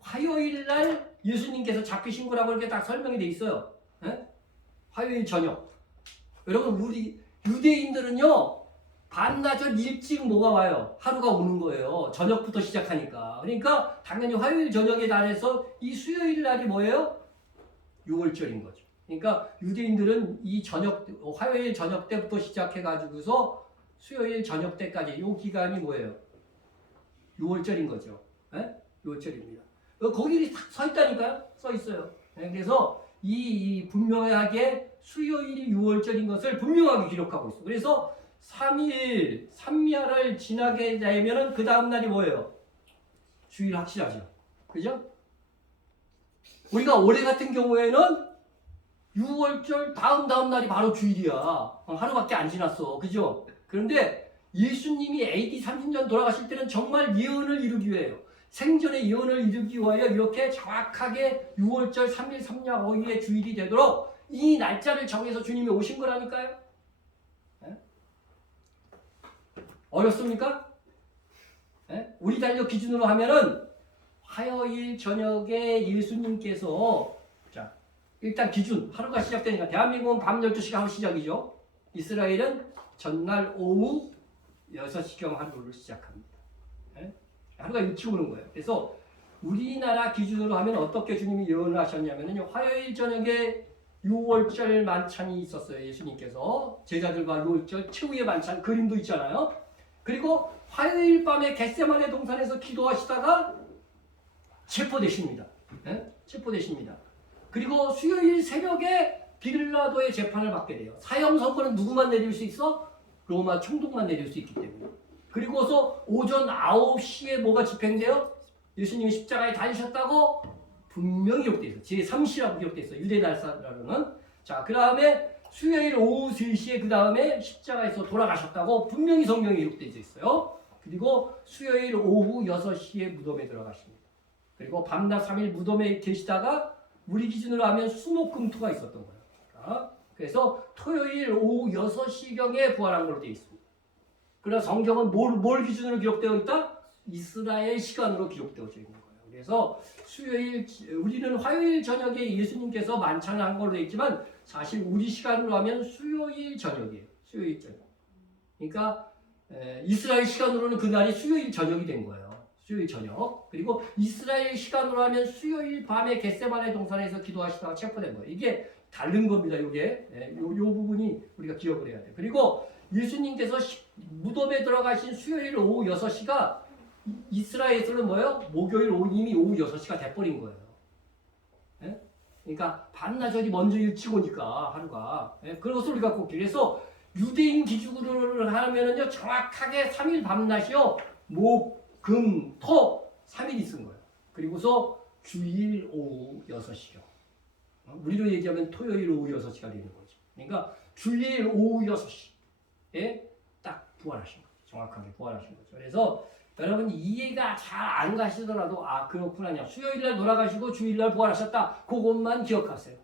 화요일 날 예수님께서 잡히신 거라고 이렇게 딱 설명이 돼 있어요. 화요일 저녁. 여러분 우리 유대인들은요 반나절 일찍 뭐가 와요? 하루가 오는 거예요. 저녁부터 시작하니까. 그러니까 당연히 화요일 저녁에 달해서 이 수요일 날이 뭐예요? 6월절인 거죠. 그러니까 유대인들은 이 화요일 저녁 때부터 시작해가지고서 수요일 저녁 때까지 이 기간이 뭐예요? 6월절인 거죠. 예? 6월절입니다. 거기 딱 서 있다니까요. 써 있어요. 예? 그래서 이 분명하게 수요일이 6월절인 것을 분명하게 기록하고 있어요. 그래서 3일, 3야를 지나게 되면은 그 다음 날이 뭐예요? 주일 확실하죠. 그죠? 우리가 올해 같은 경우에는 6월절 다음 날이 바로 주일이야. 하루밖에 안 지났어. 그죠? 그런데 예수님이 AD 30년 돌아가실 때는 정말 예언을 이루기 위해요. 생전의 예언을 이루기 위하여 이렇게 정확하게 6월절 3일 3야 5일의 주일이 되도록 이 날짜를 정해서 주님이 오신 거라니까요. 네? 어렵습니까? 네? 우리 달력 기준으로 하면은 화요일 저녁에 예수님께서 자 일단 기준 하루가 시작되니까 대한민국은 밤 12시가 하루 시작이죠. 이스라엘은 전날 오후 6시경 하루를 시작합니다. 네? 하루가 일찍 오는 거예요. 그래서 우리나라 기준으로 하면 어떻게 주님이 예언을 하셨냐면요. 화요일 저녁에 6월절 만찬이 있었어요. 예수님께서 제자들과 6월절 최후의 만찬 그림도 있잖아요. 그리고 화요일 밤에 겟세마네 동산에서 기도하시다가 체포되십니다. 네? 체포되십니다. 그리고 수요일 새벽에 빌라도의 재판을 받게 돼요. 사형 선고는 누구만 내릴 수 있어? 로마 총독만 내릴 수 있기 때문에. 그리고서 오전 9시에 뭐가 집행돼요? 예수님이 십자가에 달리셨다고 분명히 기록되어 있어요. 제3시라고 기록되어 있어요. 유대 날사라는. 자, 그 다음에 수요일 오후 3시에 그 다음에 십자가에서 돌아가셨다고 분명히 성경에 기록되어 있어요. 그리고 수요일 오후 6시에 무덤에 들어가십니다. 그리고 밤낮 3일 무덤에 계시다가 우리 기준으로 하면 수목금토가 있었던 거예요. 자, 그래서 토요일 오후 6시경에 부활한 걸로 되어 있습니다. 그러나 성경은 뭘 기준으로 기록되어 있다? 이스라엘 시간으로 기록되어져 있는 거예요. 그래서 수요일, 우리는 화요일 저녁에 예수님께서 만찬을 한 걸로 되어 있지만 사실 우리 시간으로 하면 수요일 저녁이에요. 수요일 저녁. 그러니까 이스라엘 시간으로는 그날이 수요일 저녁이 된 거예요. 수요일 저녁. 그리고 이스라엘 시간으로 하면 수요일 밤에 겟세마네 동산에서 기도하시다가 체포된 거예요. 이게 다른 겁니다. 이게 요 부분이 우리가 기억을 해야 돼요. 그리고 예수님께서 무덤에 들어가신 수요일 오후 6시가 이스라엘에서는 뭐예요? 목요일 이미 오후 6시가 돼버린 거예요. 예? 그러니까 반나절이 먼저 일찍 오니까 하루가. 예? 그것을 우리가 꼭 그래서 유대인 기준으로 하면은요 정확하게 3일 밤낮이요 목, 금, 토 3일이 쓴 거예요. 그리고서 주일 오후 6시요. 우리로 얘기하면 토요일 오후 6시가 되는 거죠. 그러니까 주일 오후 6시에 딱 부활하신 거죠. 정확하게 부활하신 거죠. 그래서 여러분 이해가 잘 안 가시더라도 아 그렇구나. 수요일날 돌아가시고 주일날 부활하셨다. 그것만 기억하세요.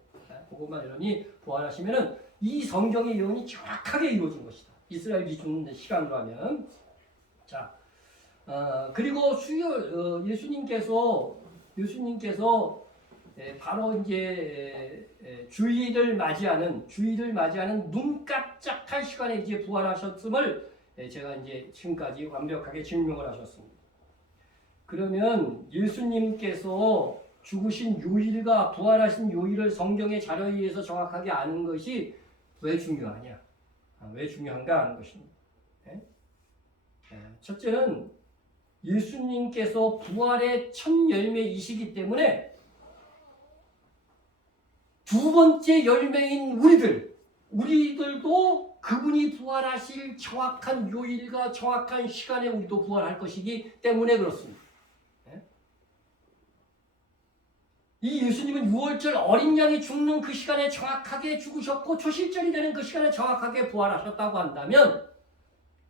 그것만 여러분이 부활하시면은 이 성경의 예언이 정확하게 이루어진 것이다. 이스라엘 기준 시간으로 하면. 자, 그리고 예수님께서 바로 이제 주일을 맞이하는 눈 깜짝할 시간에 이제 부활하셨음을 제가 이제 지금까지 완벽하게 증명을 하셨습니다. 그러면 예수님께서 죽으신 요일과 부활하신 요일을 성경의 자료에 의해서 정확하게 아는 것이 왜 중요하냐? 왜 중요한가 하는 것입니다. 첫째는 예수님께서 부활의 첫 열매이시기 때문에 두 번째 열매인 우리들도 그분이 부활하실 정확한 요일과 정확한 시간에 우리도 부활할 것이기 때문에 그렇습니다. 이 예수님은 6월절 어린 양이 죽는 그 시간에 정확하게 죽으셨고 초실절이 되는 그 시간에 정확하게 부활하셨다고 한다면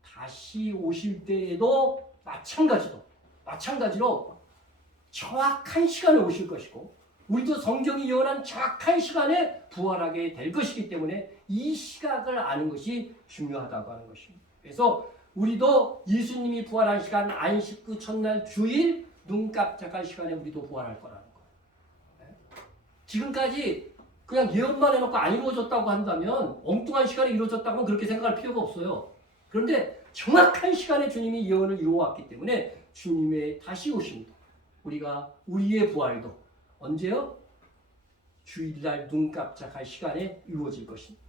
다시 오실 때에도 마찬가지로 정확한 시간에 오실 것이고 우리도 성경이 예언한 정확한 시간에 부활하게 될 것이기 때문에 이 시각을 아는 것이 중요하다고 하는 것입니다. 그래서 우리도 예수님이 부활한 시간 안식구 첫날 주일 눈 깜짝할 시간에 우리도 부활할 거라는 거예요. 지금까지 그냥 예언만 해놓고 안 이루어졌다고 한다면 엉뚱한 시간에 이루어졌다고 하면 그렇게 생각할 필요가 없어요. 그런데 정확한 시간에 주님이 예언을 이루어왔기 때문에 주님의 다시 오십니다. 우리의 부활도 언제요? 주일날 눈 깜짝할 시간에 이루어질 것입니다.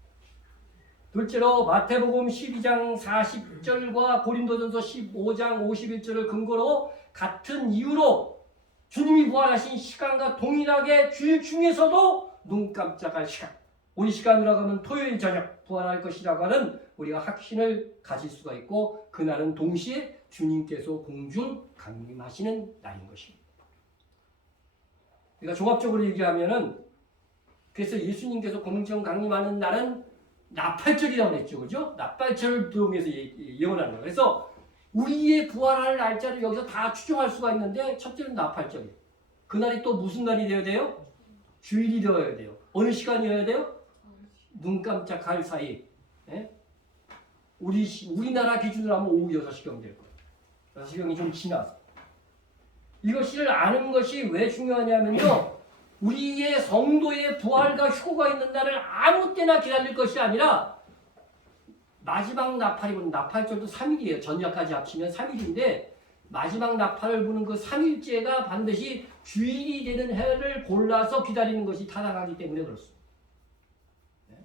둘째로 마태복음 12장 40절과 고린도전서 15장 51절을 근거로 같은 이유로 주님이 부활하신 시간과 동일하게 주일 중에서도 눈 깜짝할 시간, 우리 시간으로 하면 토요일 저녁 부활할 것이라고 하는 우리가 확신을 가질 수가 있고, 그날은 동시에 주님께서 공중 강림하시는 날인 것입니다. 그러니까 종합적으로 얘기하면은, 그래서 예수님께서 공중 강림하는 날은 나팔절이라고 했죠, 그죠? 나팔절을 통해서 예언하는 거예요. 그래서 우리의 부활할 날짜를 여기서 다 추정할 수가 있는데, 첫째는 나팔절이에요. 그날이 또 무슨 날이 되어야 돼요? 주일이 되어야 돼요. 어느 시간이어야 돼요? 눈 깜짝할 사이. 예? 우리나라 기준으로 하면 오후 6시경 될 거예요. 6시경이 좀 지나서. 이것을 아는 것이 왜 중요하냐면요, 우리의 성도의 부활과 휴거가 있는 날을 아무 때나 기다릴 것이 아니라, 마지막 나팔이 부는 나팔절도 3일이에요. 전야까지 합치면 3일인데 마지막 나팔을 부는 그 3일째가 반드시 주일이 되는 해를 골라서 기다리는 것이 타당하기 때문에 그렇습니다. 네?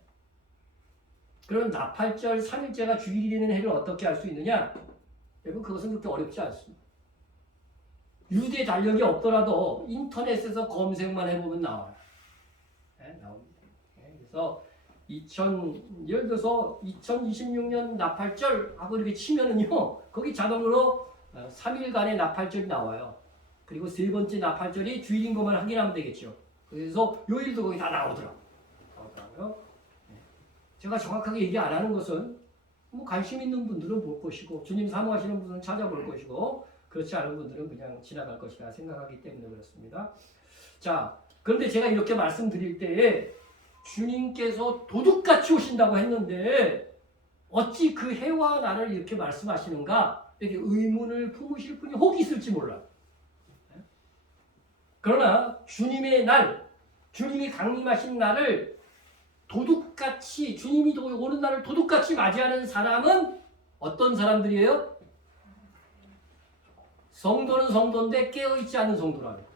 그럼 나팔절 3일째가 주일이 되는 해를 어떻게 알 수 있느냐? 여러분, 그것은 그렇게 어렵지 않습니다. 유대 달력이 없더라도 인터넷에서 검색만 해보면 나와요. 네, 나옵니다. 네, 그래서 예를 들어서 2026년 나팔절 하고 이렇게 치면은요, 거기 자동으로 3일간의 나팔절이 나와요. 그리고 세 번째 나팔절이 주일인 것만 확인하면 되겠죠. 그래서 요일도 거기 다 나오더라고요. 네. 제가 정확하게 얘기 안 하는 것은 뭐 관심 있는 분들은 볼 것이고, 주님 사모하시는 분들은 찾아볼 것이고, 그렇지 않은 분들은 그냥 지나갈 것이라 생각하기 때문에 그렇습니다. 자, 그런데 제가 이렇게 말씀드릴 때에 주님께서 도둑같이 오신다고 했는데 어찌 그 해와 날을 이렇게 말씀하시는가, 이렇게 의문을 품으실 분이 혹 있을지 몰라요. 그러나 주님의 날, 주님이 강림하신 날을 도둑같이, 주님이 오는 날을 도둑같이 맞이하는 사람은 어떤 사람들이에요? 성도는 성도인데 깨어있지 않은 성도라고요.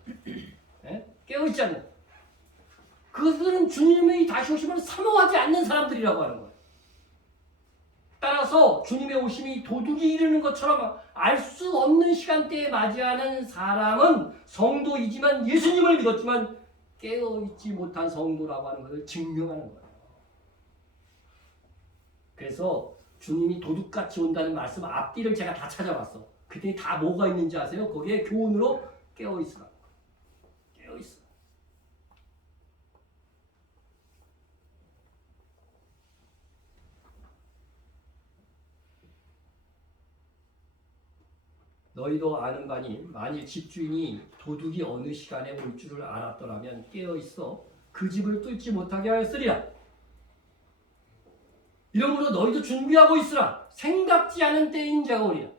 깨어있지 않는. 그것들은 주님이 다시 오심을 사모하지 않는 사람들이라고 하는 거예요. 따라서 주님의 오심이 도둑이 이르는 것처럼 알 수 없는 시간대에 맞이하는 사람은 성도이지만, 예수님을 믿었지만 깨어있지 못한 성도라고 하는 것을 증명하는 거예요. 그래서 주님이 도둑같이 온다는 말씀 앞뒤를 제가 다 찾아봤어. 그때 다 뭐가 있는지 아세요? 거기에 교훈으로 깨어있으라. 깨어있어. 너희도 아는 바니 만일 집주인이 도둑이 어느 시간에 올 줄을 알았더라면 깨어있어 그 집을 뚫지 못하게 하였으리라. 이러므로 너희도 준비하고 있으라. 생각지 않은 때인 자가 오리라.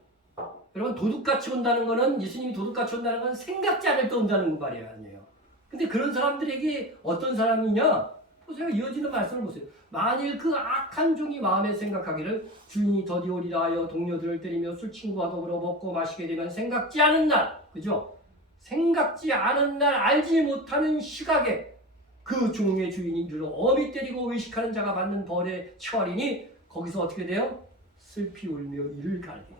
여러분, 도둑같이 온다는 것은, 예수님이 도둑같이 온다는 건 생각지 않을 때 온다는 말이 아니에요. 근데 그런 사람들에게 어떤 사람이냐? 보세요. 이어지는 말씀을 보세요. 만일 그 악한 종이 마음에 생각하기를 주인이 더디 오리라 하여 동료들을 때리며 술 친구와 더불어 먹고 마시게 되면 생각지 않은 날, 그죠? 생각지 않은 날, 알지 못하는 시각에 그 종의 주인이 이르러 엄히 때리고 외식하는 자가 받는 벌에 처하리니 거기서 어떻게 돼요? 슬피 울며 이를 갈게 됩니다.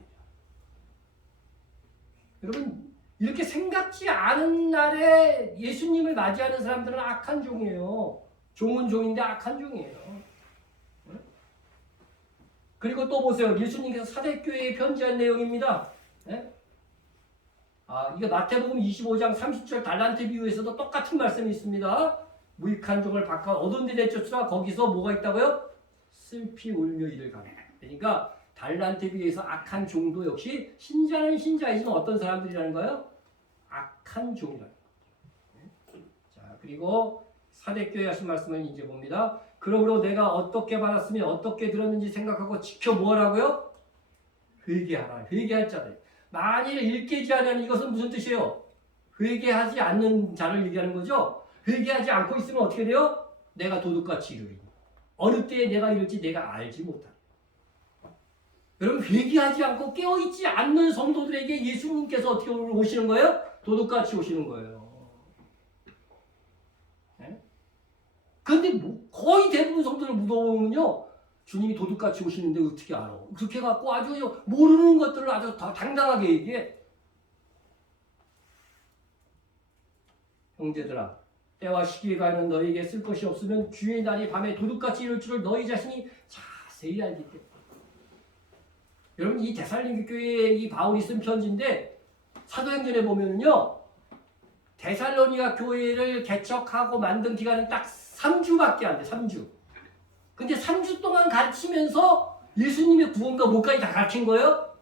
여러분, 이렇게 생각지 않은 날에 예수님을 맞이하는 사람들은 악한 종이에요. 종은 종인데 악한 종이에요. 그리고 또 보세요. 예수님께서 사대교회에 편지한 내용입니다. 이게 마태복음 25장 30절 달란트 비유에서도 똑같은 말씀이 있습니다. 무익한 종을 바꿔 얻은 데 내쫓으라. 거기서 뭐가 있다고요? 슬피 울며 이를 가라. 그러니까 달란트 비유에서 악한 종도 역시 신자는 신자이지만 어떤 사람들이라는 거예요? 악한 종이라는 거예요. 자, 그리고 사대교회 하신 말씀을 이제 봅니다. 그러므로 내가 어떻게 받았으며 어떻게 들었는지 생각하고 지켜 뭐라고요? 회개하라. 회개할 자들. 만일 일깨지 않으면 이것은 무슨 뜻이에요? 회개하지 않는 자를 얘기하는 거죠. 회개하지 않고 있으면 어떻게 돼요? 내가 도둑같이 이르리니 어느 때에 내가 이럴지 내가 알지 못하리. 여러분, 회개하지 않고 깨어있지 않는 성도들에게 예수님께서 어떻게 오시는 거예요? 도둑같이 오시는 거예요. 그런데 거의 대부분 성도들 무덤은요, 주님이 도둑같이 오시는데 어떻게 알아? 그렇게 갖고 아주 모르는 것들을 아주 다 당당하게 얘기해. 형제들아, 때와 시기가 있는 너희에게 쓸 것이 없으면 주의 날이 밤에 도둑같이 이룰 줄을 너희 자신이 자세히 알기 때문에. 여러분, 이 데살로니가 교회에 이 바울이 쓴 편지인데 사도행전에 보면은요, 데살로니가 교회를 개척하고 만든 기간은 딱 3주밖에 안 돼. 3주. 근데 3주 동안 가르치면서 예수님의 구원과 뭐까지 다 가르친 거예요?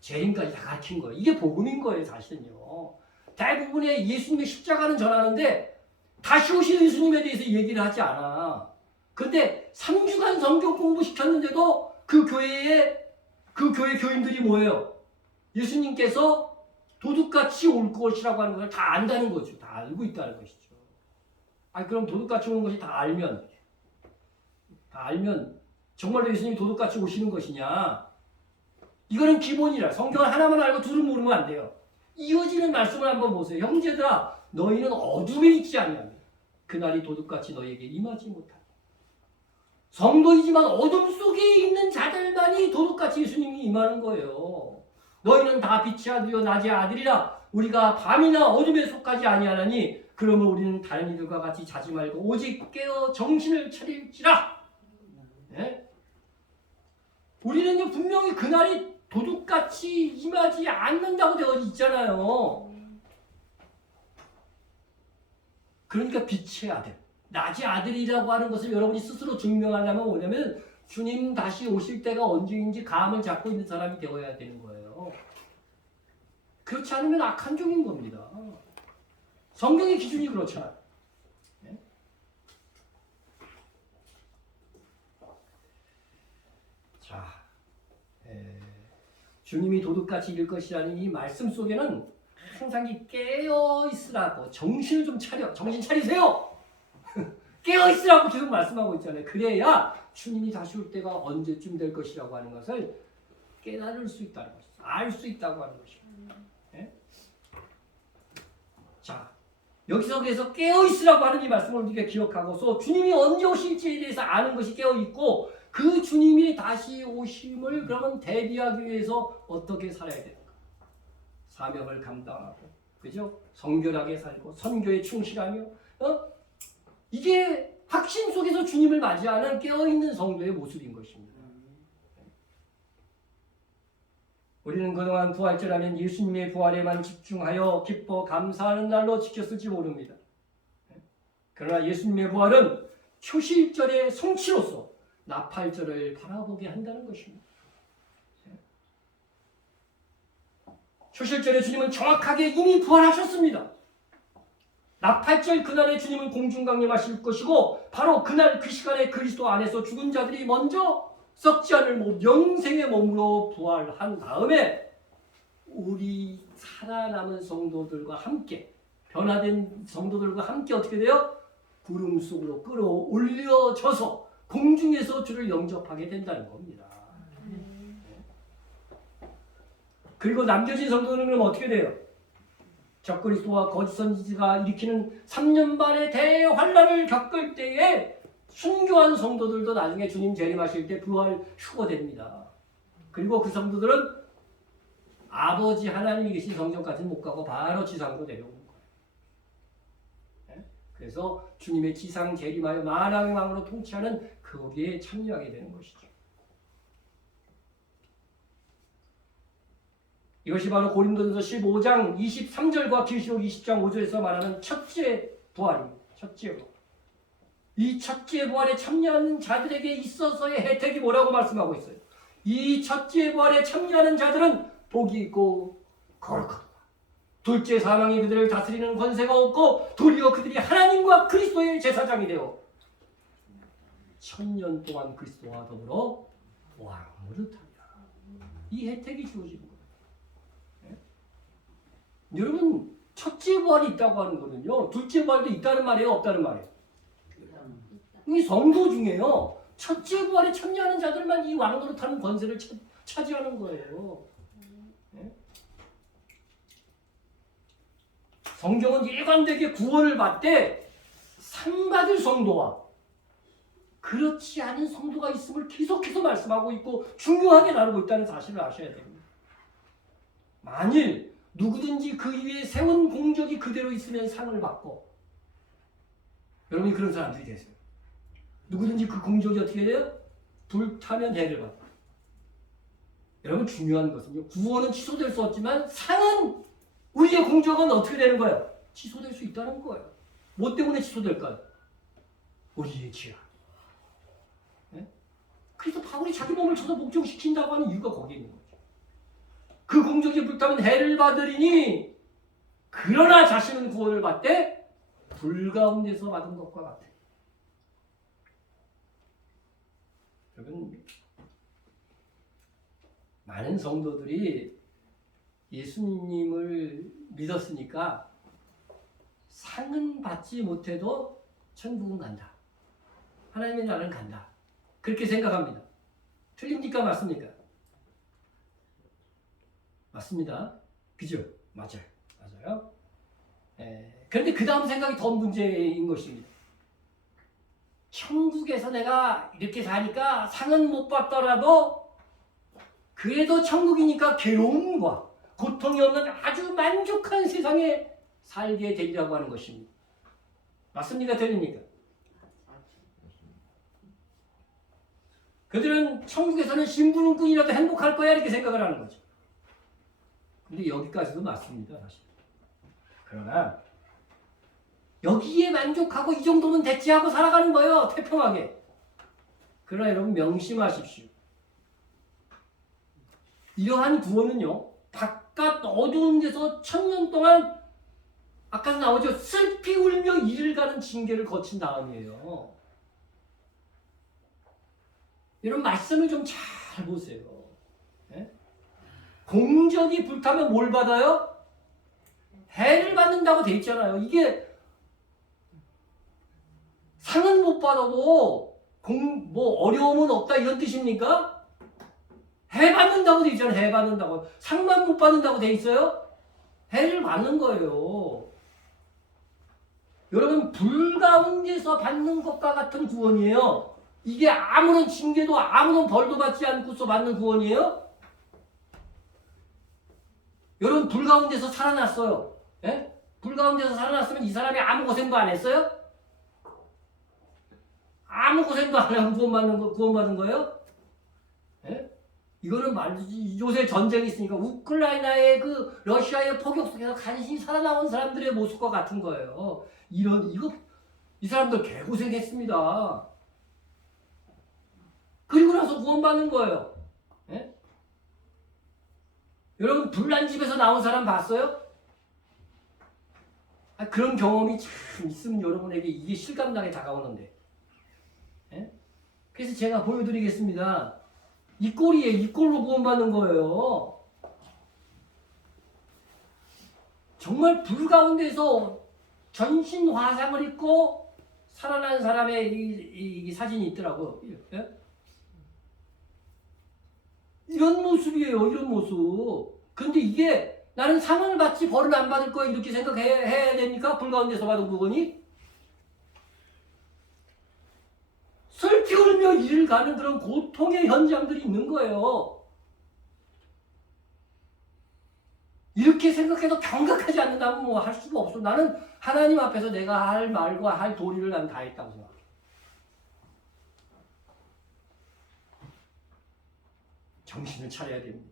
재림까지 다 가르친 거예요. 이게 복음인 거예요, 사실은요. 대부분의 예수님의 십자가는 전하는데 다시 오실 예수님에 대해서 얘기를 하지 않아. 근데 3주간 성경 공부 시켰는데도 그 교회 교인들이 뭐예요? 예수님께서 도둑같이 올 것이라고 하는 걸 다 안다는 거죠. 다 알고 있다는 것이죠. 그럼 도둑같이 오는 것이 다 알면 정말로 예수님이 도둑같이 오시는 것이냐? 이거는 기본이라. 성경을 하나만 알고 둘은 모르면 안 돼요. 이어지는 말씀을 한번 보세요. 형제들아, 너희는 어둠에 있지 아니하면 그날이 도둑같이 너희에게 임하지 못하니. 성도이지만 어둠 속에 있는 자들만이 도둑같이 예수님이 임하는 거예요. 너희는 다 빛의 아들이요 낮의 아들이라. 우리가 밤이나 어둠에 속하지 아니하나니 그러면 우리는 다른 이들과 같이 자지 말고 오직 깨어 정신을 차릴지라. 네? 우리는 분명히 그날이 도둑같이 임하지 않는다고 되어 있잖아요. 그러니까 빛의 아들, 낮의 아들이라고 하는 것을 여러분이 스스로 증명하려면 뭐냐면 주님 다시 오실 때가 언제인지 감을 잡고 있는 사람이 되어야 되는 거예요. 그렇지 않으면 악한 종인 겁니다. 성경의 기준이 그렇잖아요. 네? 자, 주님이 도둑같이 이를 것이라는 이 말씀 속에는 항상 이 깨어 있으라고, 정신을 좀 차려, 정신 차리세요. 깨어 있으라고 계속 말씀하고 있잖아요. 그래야 주님이 다시 올 때가 언제쯤 될 것이라고 하는 것을 깨달을 수 있다는 것이죠. 알 수 있다고 하는 것이죠. 네? 자, 여기서 그래서 깨어 있으라고 하는 이 말씀을 우리가 기억하고서 주님이 언제 오실지에 대해서 아는 것이 깨어 있고, 그 주님이 다시 오심을 그러면 대비하기 위해서 어떻게 살아야 되는가? 사명을 감당하고, 그죠? 성결하게 살고, 선교에 충실하며, 이게 확신 속에서 주님을 맞이하는 깨어있는 성도의 모습인 것입니다. 우리는 그동안 부활절하면 예수님의 부활에만 집중하여 기뻐 감사하는 날로 지켰을지 모릅니다. 그러나 예수님의 부활은 초실절의 성취로서 나팔절을 바라보게 한다는 것입니다. 초실절에 주님은 정확하게 이미 부활하셨습니다. 나팔절 그날에 주님은 공중 강림하실 것이고, 바로 그날 그 시간에 그리스도 안에서 죽은 자들이 먼저 썩지 않을 몸, 영생의 몸으로 부활한 다음에 우리 살아남은 성도들과 함께, 변화된 성도들과 함께 어떻게 돼요? 구름 속으로 끌어올려져서 공중에서 주를 영접하게 된다는 겁니다. 그리고 남겨진 성도는 그럼 어떻게 돼요? 적그리스도와 거짓 선지자가 일으키는 3년 반의 대환란을 겪을 때에 순교한 성도들도 나중에 주님 재림하실 때 부활 휴거됩니다. 그리고 그 성도들은 아버지 하나님이 계신 성전까지는 못 가고 바로 지상으로 내려오는 거예요. 네? 그래서 주님의 지상 재림하여 만왕의 왕으로 통치하는 거기에 참여하게 되는 것이죠. 이것이 바로 고린도전서 15장 23절과 계시록 20장 5절에서 말하는 첫째 부활입니다. 첫째 부활. 이 첫째 부활에 참여하는 자들에게 있어서의 혜택이 뭐라고 말씀하고 있어요? 이 첫째 부활에 참여하는 자들은 복이 있고 거룩하다. 둘째 사망이 그들을 다스리는 권세가 없고 도리어 그들이 하나님과 그리스도의 제사장이 되어 1000년 동안 그리스도와 더불어 왕으로 타리라. 이 혜택이 주어지는 거예요. 여러분, 첫째 부활이 있다고 하는 거는요, 둘째 부활도 있다는 말이에요, 없다는 말이에요? 이 성도 중에요, 첫째 부활에 참여하는 자들만 이 왕으로 타는 권세를 차지하는 거예요. 네? 성경은 일관되게 구원을 받되 상 받을 성도와 그렇지 않은 성도가 있음을 계속해서 말씀하고 있고 중요하게 나누고 있다는 사실을 아셔야 됩니다. 만일 누구든지 그 위에 세운 공적이 그대로 있으면 상을 받고, 여러분이 그런 사람들이 되세요. 누구든지 그 공적이 어떻게 돼요? 불타면 해를 받고. 여러분 중요한 것은요, 구원은 취소될 수 없지만 상은, 우리의 공적은 어떻게 되는 거예요? 취소될 수 있다는 거예요. 뭐 때문에 취소될까요? 우리의 죄악. 네? 그래서 바울이 자기 몸을 쳐서 목적시킨다고 하는 이유가 거기에 있는 거죠. 그 공적이 불타면 해를 받으리니 그러나 자신은 구원을 받되 불 가운데서 받은 것과 같아. 여러분, 많은 성도들이 예수님을 믿었으니까 상은 받지 못해도 천국은 간다. 하나님의 나라는 간다. 그렇게 생각합니다. 틀립니까? 맞습니까? 맞습니다. 그죠? 맞아요. 그런데 그 다음 생각이 더 문제인 것입니다. 천국에서 내가 이렇게 사니까 상은 못 받더라도 그래도 천국이니까 괴로움과 고통이 없는 아주 만족한 세상에 살게 되리라고 하는 것입니다. 맞습니까? 틀립니까? 그들은 천국에서는 심부름꾼이라도 행복할 거야 이렇게 생각을 하는 거죠. 근데 여기까지도 맞습니다. 사실. 그러나 여기에 만족하고 이 정도면 됐지 하고 살아가는 거예요. 태평하게. 그러나 여러분 명심하십시오. 이러한 구원은요, 바깥 어두운 데서 1000년 동안 아까도 나오죠. 슬피 울며 이를 가는 징계를 거친 다음이에요. 여러분 말씀을 좀 잘 보세요. 네? 공적이 불타면 뭘 받아요? 해를 받는다고 돼 있잖아요. 이게 상은 못 받아도 뭐 어려움은 없다 이런 뜻입니까? 해 받는다고 돼 있잖아요. 해 받는다고. 상만 못 받는다고 돼 있어요? 해를 받는 거예요. 여러분 불 가운데서 받는 것과 같은 구원이에요. 이게 아무런 징계도 아무런 벌도 받지 않고서 받는 구원이에요? 여러분 불 가운데서 살아났어요. 예? 불 가운데서 살아났으면 이 사람이 아무 고생도 안 했어요? 아무 고생도 안 하고 구원받은 거예요? 예? 이거는 말이지. 요새 전쟁이 있으니까 우크라이나의 그 러시아의 포격 속에서 간신히 살아나온 사람들의 모습과 같은 거예요. 이 사람들 개고생했습니다. 그리고 나서 구원받는 거예요. 예? 여러분 불난 집에서 나온 사람 봤어요? 그런 경험이 참 있으면 여러분에게 이게 실감나게 다가오는데. 예? 그래서 제가 보여드리겠습니다. 이 꼴이에요. 이 꼴로 구원받는 거예요. 정말 불 가운데서 전신 화상을 입고 살아난 사람의 이 사진이 있더라고요. 예? 이런 모습이에요. 이런 모습. 근데 이게 나는 상을 받지 벌은 안 받을 거야 이렇게 생각해야 됩니까? 불 가운데서 받은 구원이? 슬피 울며 이를 가는 그런 고통의 현장들이 있는 거예요. 이렇게 생각해도 경각하지 않는다면 뭐 할 수가 없어. 나는 하나님 앞에서 내가 할 말과 할 도리를 난 다 했다고 생각해. 정신을 차려야 됩니다.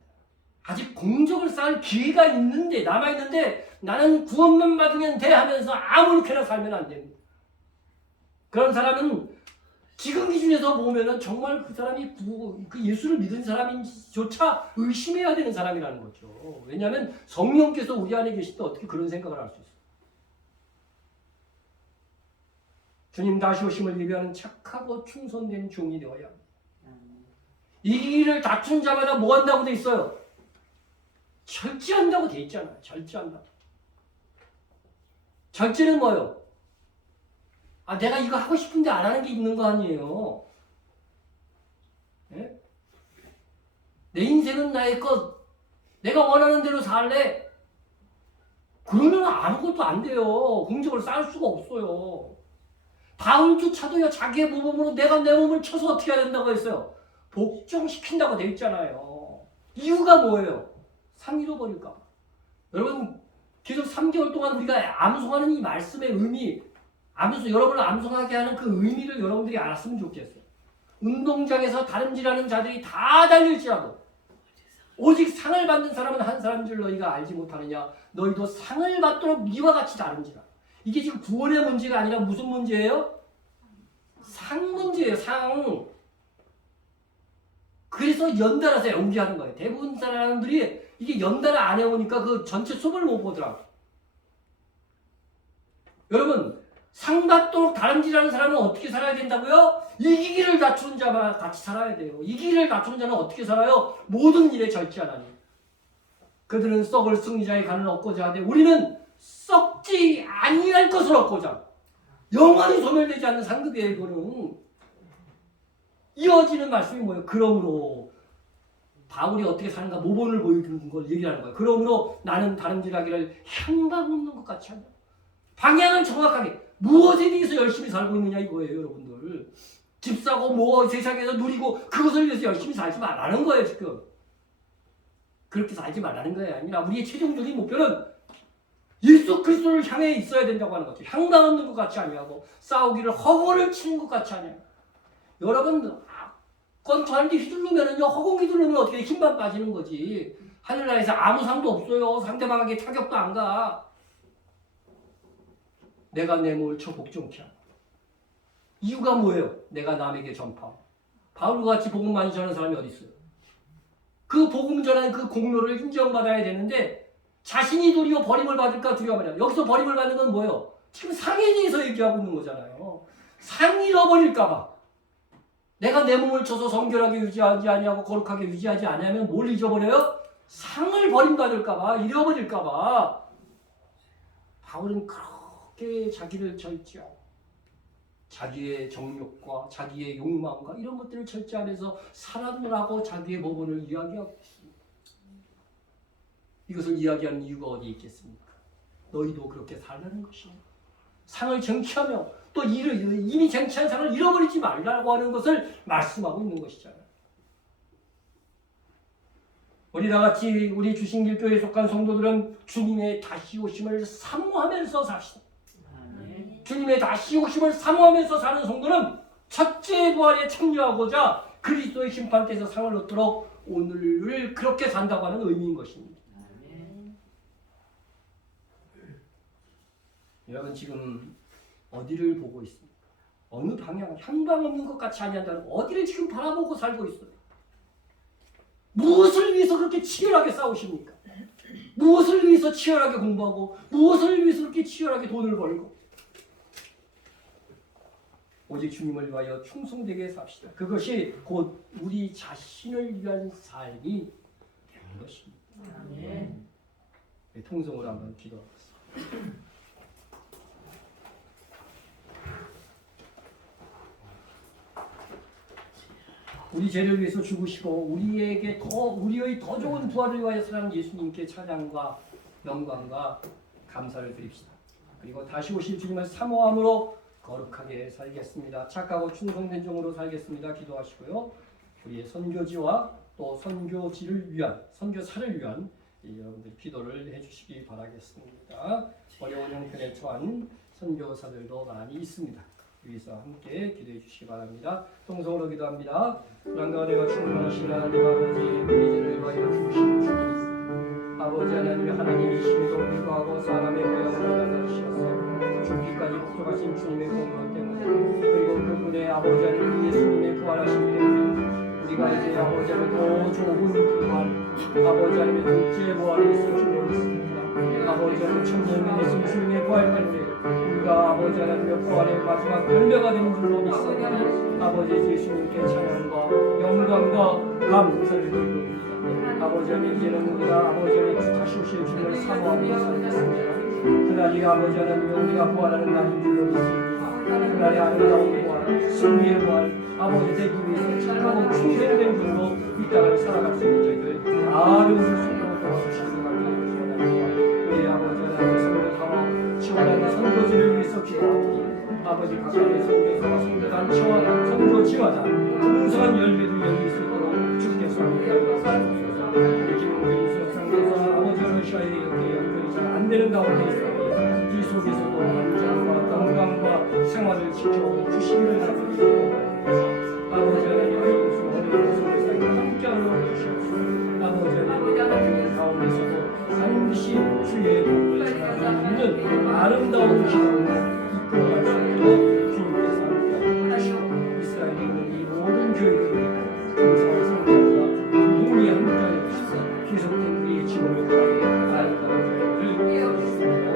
아직 공적을 쌓을 기회가 있는데, 남아있는데 나는 구원만 받으면 돼 하면서 아무렇게나 살면 안 됩니다. 그런 사람은 지금 기준에서 보면은 정말 그 사람이 그 예수를 믿은 사람인지조차 의심해야 되는 사람이라는 거죠. 왜냐하면 성령께서 우리 안에 계실 때 어떻게 그런 생각을 할 수 있어요. 주님 다시 오심을 예비하는 착하고 충성된 종이 되어야 합니다. 이 길을 다툰 자마다 뭐 한다고 돼 있어요? 절제한다고 돼 있잖아요. 절제한다. 절제는 뭐예요? 내가 이거 하고 싶은데 안 하는 게 있는 거 아니에요. 네? 내 인생은 나의 것. 내가 원하는 대로 살래. 그러면 아무것도 안 돼요. 공적을 쌓을 수가 없어요. 바울조차도요 자기의 모범으로 내가 내 몸을 쳐서 어떻게 해야 된다고 했어요? 복종시킨다고 돼 있잖아요. 이유가 뭐예요? 상 잃어버릴까 봐. 여러분 계속 3개월 동안 우리가 암송하는 이 말씀의 의미, 여러분을 암송하게 하는 그 의미를 여러분들이 알았으면 좋겠어요. 운동장에서 다름질하는 자들이 다 달릴지라도 오직 상을 받는 사람은 한 사람인 줄 너희가 알지 못하느냐. 너희도 상을 받도록 이와 같이 다른지라. 이게 지금 구원의 문제가 아니라 무슨 문제예요? 상 문제예요. 상. 그래서 연달아서 연기하는 거예요. 대부분 사람들이 이게 연달아 안 해오니까 그 전체 수업을 못 보더라고요. 여러분 상 받도록 다름질하는 사람은 어떻게 살아야 된다고요? 이기기를 다투는 자와 같이 살아야 돼요. 이기기를 다투는 자는 어떻게 살아요? 모든 일에 절제하나니. 그들은 썩을 승리자의 간을 얻고자 하되 우리는 썩지 아니할 것을 얻고자. 영원히 소멸되지 않는 상급이에요. 이거는. 이어지는 말씀이 뭐예요? 그러므로 바울이 어떻게 사는가 모본을 보여주는 걸 얘기하는 거예요. 그러므로 나는 다름질하기를 향방 없는 것 같이 한다. 방향은 정확하게 무엇에 대해서 열심히 살고 있느냐 이거예요. 여러분들 집 사고 뭐 세상에서 누리고 그것을 위해서 열심히 살지 말라는 거예요. 지금 그렇게 살지 말라는 거예요. 아니라 우리의 최종적인 목표는 예수 그리스도를 향해 있어야 된다고 하는 거죠. 향방 없는 것 같이 아니하고 싸우기를 허공을 치는 것 같이 아니하고. 여러분 권투하는데 휘둘르면은요 허공 휘둘르면 어떻게 힘만 빠지는 거지. 하늘나라에서 아무 상도 없어요. 상대방에게 타격도 안 가. 내가 내 몸을 쳐 복종케 하라. 이유가 뭐예요? 내가 남에게 전파하고. 바울과 같이 복음 많이 전하는 사람이 어디 있어요? 그 복음 전하는 그 공로를 인정받아야 되는데 자신이 도리어 버림을 받을까 두려워하냐. 여기서 버림을 받는 건 뭐예요? 지금 상에 대해서 얘기하고 있는 거잖아요. 상 잃어버릴까 봐. 내가 내 몸을 쳐서 성결하게 유지하지 아니하고 거룩하게 유지하지 않으면 뭘 잊어버려요? 상을 버림받을까 봐, 잃어버릴까 봐. 바울은 그렇게 자기를 절제하고 자기의 정욕과 자기의 욕망과 이런 것들을 절제하면서 살아노라고 자기의 모본을 이야기하고 있습니다. 이것을 이야기하는 이유가 어디 있겠습니까? 너희도 그렇게 살라는 것입니다. 상을 쟁취하며 또 이미 쟁취한 상을 잃어버리지 말라고 하는 것을 말씀하고 있는 것이잖아요. 우리 다같이 우리 주신길교회에 속한 성도들은 주님의 다시 오심을 사모하면서 삽시다. 주님의 다시 오심을 사모하면서 사는 성도는 첫째 부활에 참여하고자 그리스도의 심판대에서 상을 얻도록 오늘을 그렇게 산다고 하는 의미인 것입니다. 여러분 지금 어디를 보고 있습니까? 어느 방향, 향방 없는 것 같이 아니한다는 어디를 지금 바라보고 살고 있어요? 무엇을 위해서 그렇게 치열하게 싸우십니까? 무엇을 위해서 치열하게 공부하고 무엇을 위해서 그렇게 치열하게 돈을 벌고 오직 주님을 위하여 충성되게 삽시다. 그것이 곧 우리 자신을 위한 삶이 되는 것입니다. 아멘. 통성으로 한번 기도하겠습니다. 우리 죄를 위해서 죽으시고 우리의 더 좋은 부활을 위하여 살아가는 예수님께 찬양과 영광과 감사를 드립시다. 그리고 다시 오실 주님을 사모함으로 거룩하게 살겠습니다. 착하고 충성된 종으로 살겠습니다. 기도하시고요. 우리의 선교지와 또 선교사를 위한 여러분들 기도를 해주시기 바라겠습니다. 어려운 형편에 처한 선교사들도 많이 있습니다. 위에서 함께 기도해 주시기 바랍니다. 통성으로 기도합니다. 불안과 은혜가 충만하신 하나님 아버지, 우리 죄를 위하여 죽으신 주님, 아버지 하나님이심에도 불구하고 사람의 모양으로 나타나셔서 죽기까지 부족하신 주님의 공로 때문에 그리고 그분의 아버지 하나님 예수님의 부활하신 때문에 우리가 이제 아버지 하나님 더 좋은 부활, 아버지 하나님의 둘째 부활이 있을 줄로 믿습니다. 아버지 하나님 천년에 계신 주님의 부활 때문에 우리가 아버지 하나님의 부활의 마지막 열매가 되는 줄로 믿습니다. 아버지 예수님께 찬양과 영광과 감사를 드립니다. 아버지 하나님 이제는 우리가 아버지 하나님 다시 오실 주님을 사모하며 살겠습니다. 그날이 아버지 하나님 우리가 부활하는 날인 줄로 믿습니다. 그날의 아름다운 부활, 승리의 부활, 아버지 되기 위해서 찬양하고 충성된 분으로 이 땅을 살아갈 수 있는 저희들 다 이루어질 수 있도록 도와주시기 바랍니다. 우리 아버지 하나님의 손을 담아 지원하는 선교지를 위해서 기도하오니 아버지 각각의 성교사와 성교단 치와 성교지마다 풍성한 열매를 열릴 수 있도록 주께서 함께하옵소서. 김웅균 수석상교사 아버지 러시아에 이렇게 연결이 잘 안 되는 가운데 있사오니 이 속에서도 안전과 건강과 생활을 지켜주시기를 바랍니다. 아버지 하나님 영수 어린 성교사에게 함께하여 주시옵소서. 아버지 하나님 가운데서도 반드시 주의 복을 전하고 있는 아름다운 기도로 이끌어갈 수 있도록 주님께서 함께하여 주시고 이스라엘에 있는 이 모든 교회들이 감사와 성장과 동이 함께하여 주시고 계속된 우리의 지원을 통해 아름다운 교회를 이루어주시고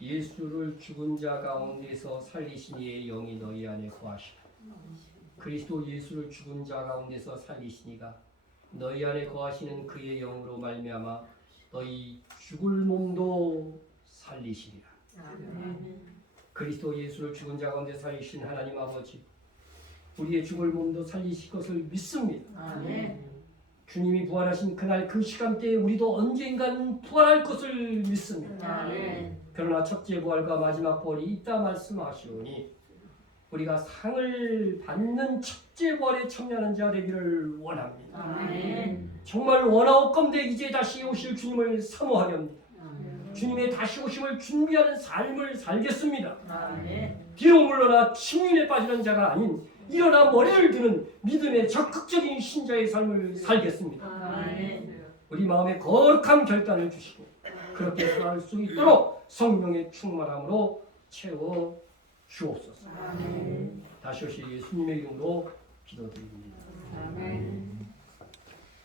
예수를 죽은 자 가운데서 살리신 이의 영이 너희 안에 거하시고 그리스도 예수를 죽은 자 가운데서 살리시니가 너희 안에 거하시는 그의 영으로 말미암아 너희 죽을 몸도 살리시리라. 그리스도 예수를 죽은 자 가운데 살리신 하나님 아버지 우리의 죽을 몸도 살리실 것을 믿습니다. 주님이 부활하신 그날 그 시간대에 우리도 언젠가는 부활할 것을 믿습니다. 그러나 첫째 부활과 마지막 부활이 있다 말씀하시오니 우리가 상을 받는 첫째 부활에 참여하는 자 되기를 원합니다. 정말 원하옵건대 이제 다시 오실 주님을 사모하렵니다. 주님의 다시 오심을 준비하는 삶을 살겠습니다. 뒤로 물러나 침륜에 빠지는 자가 아닌 일어나 머리를 드는 믿음의 적극적인 신자의 삶을 살겠습니다. 우리 마음에 거룩한 결단을 주시고 그렇게 살아갈 수 있도록 성령의 충만함으로 채워 주옵소서. 다시 오실 예수님의 이름으로 기도드립니다.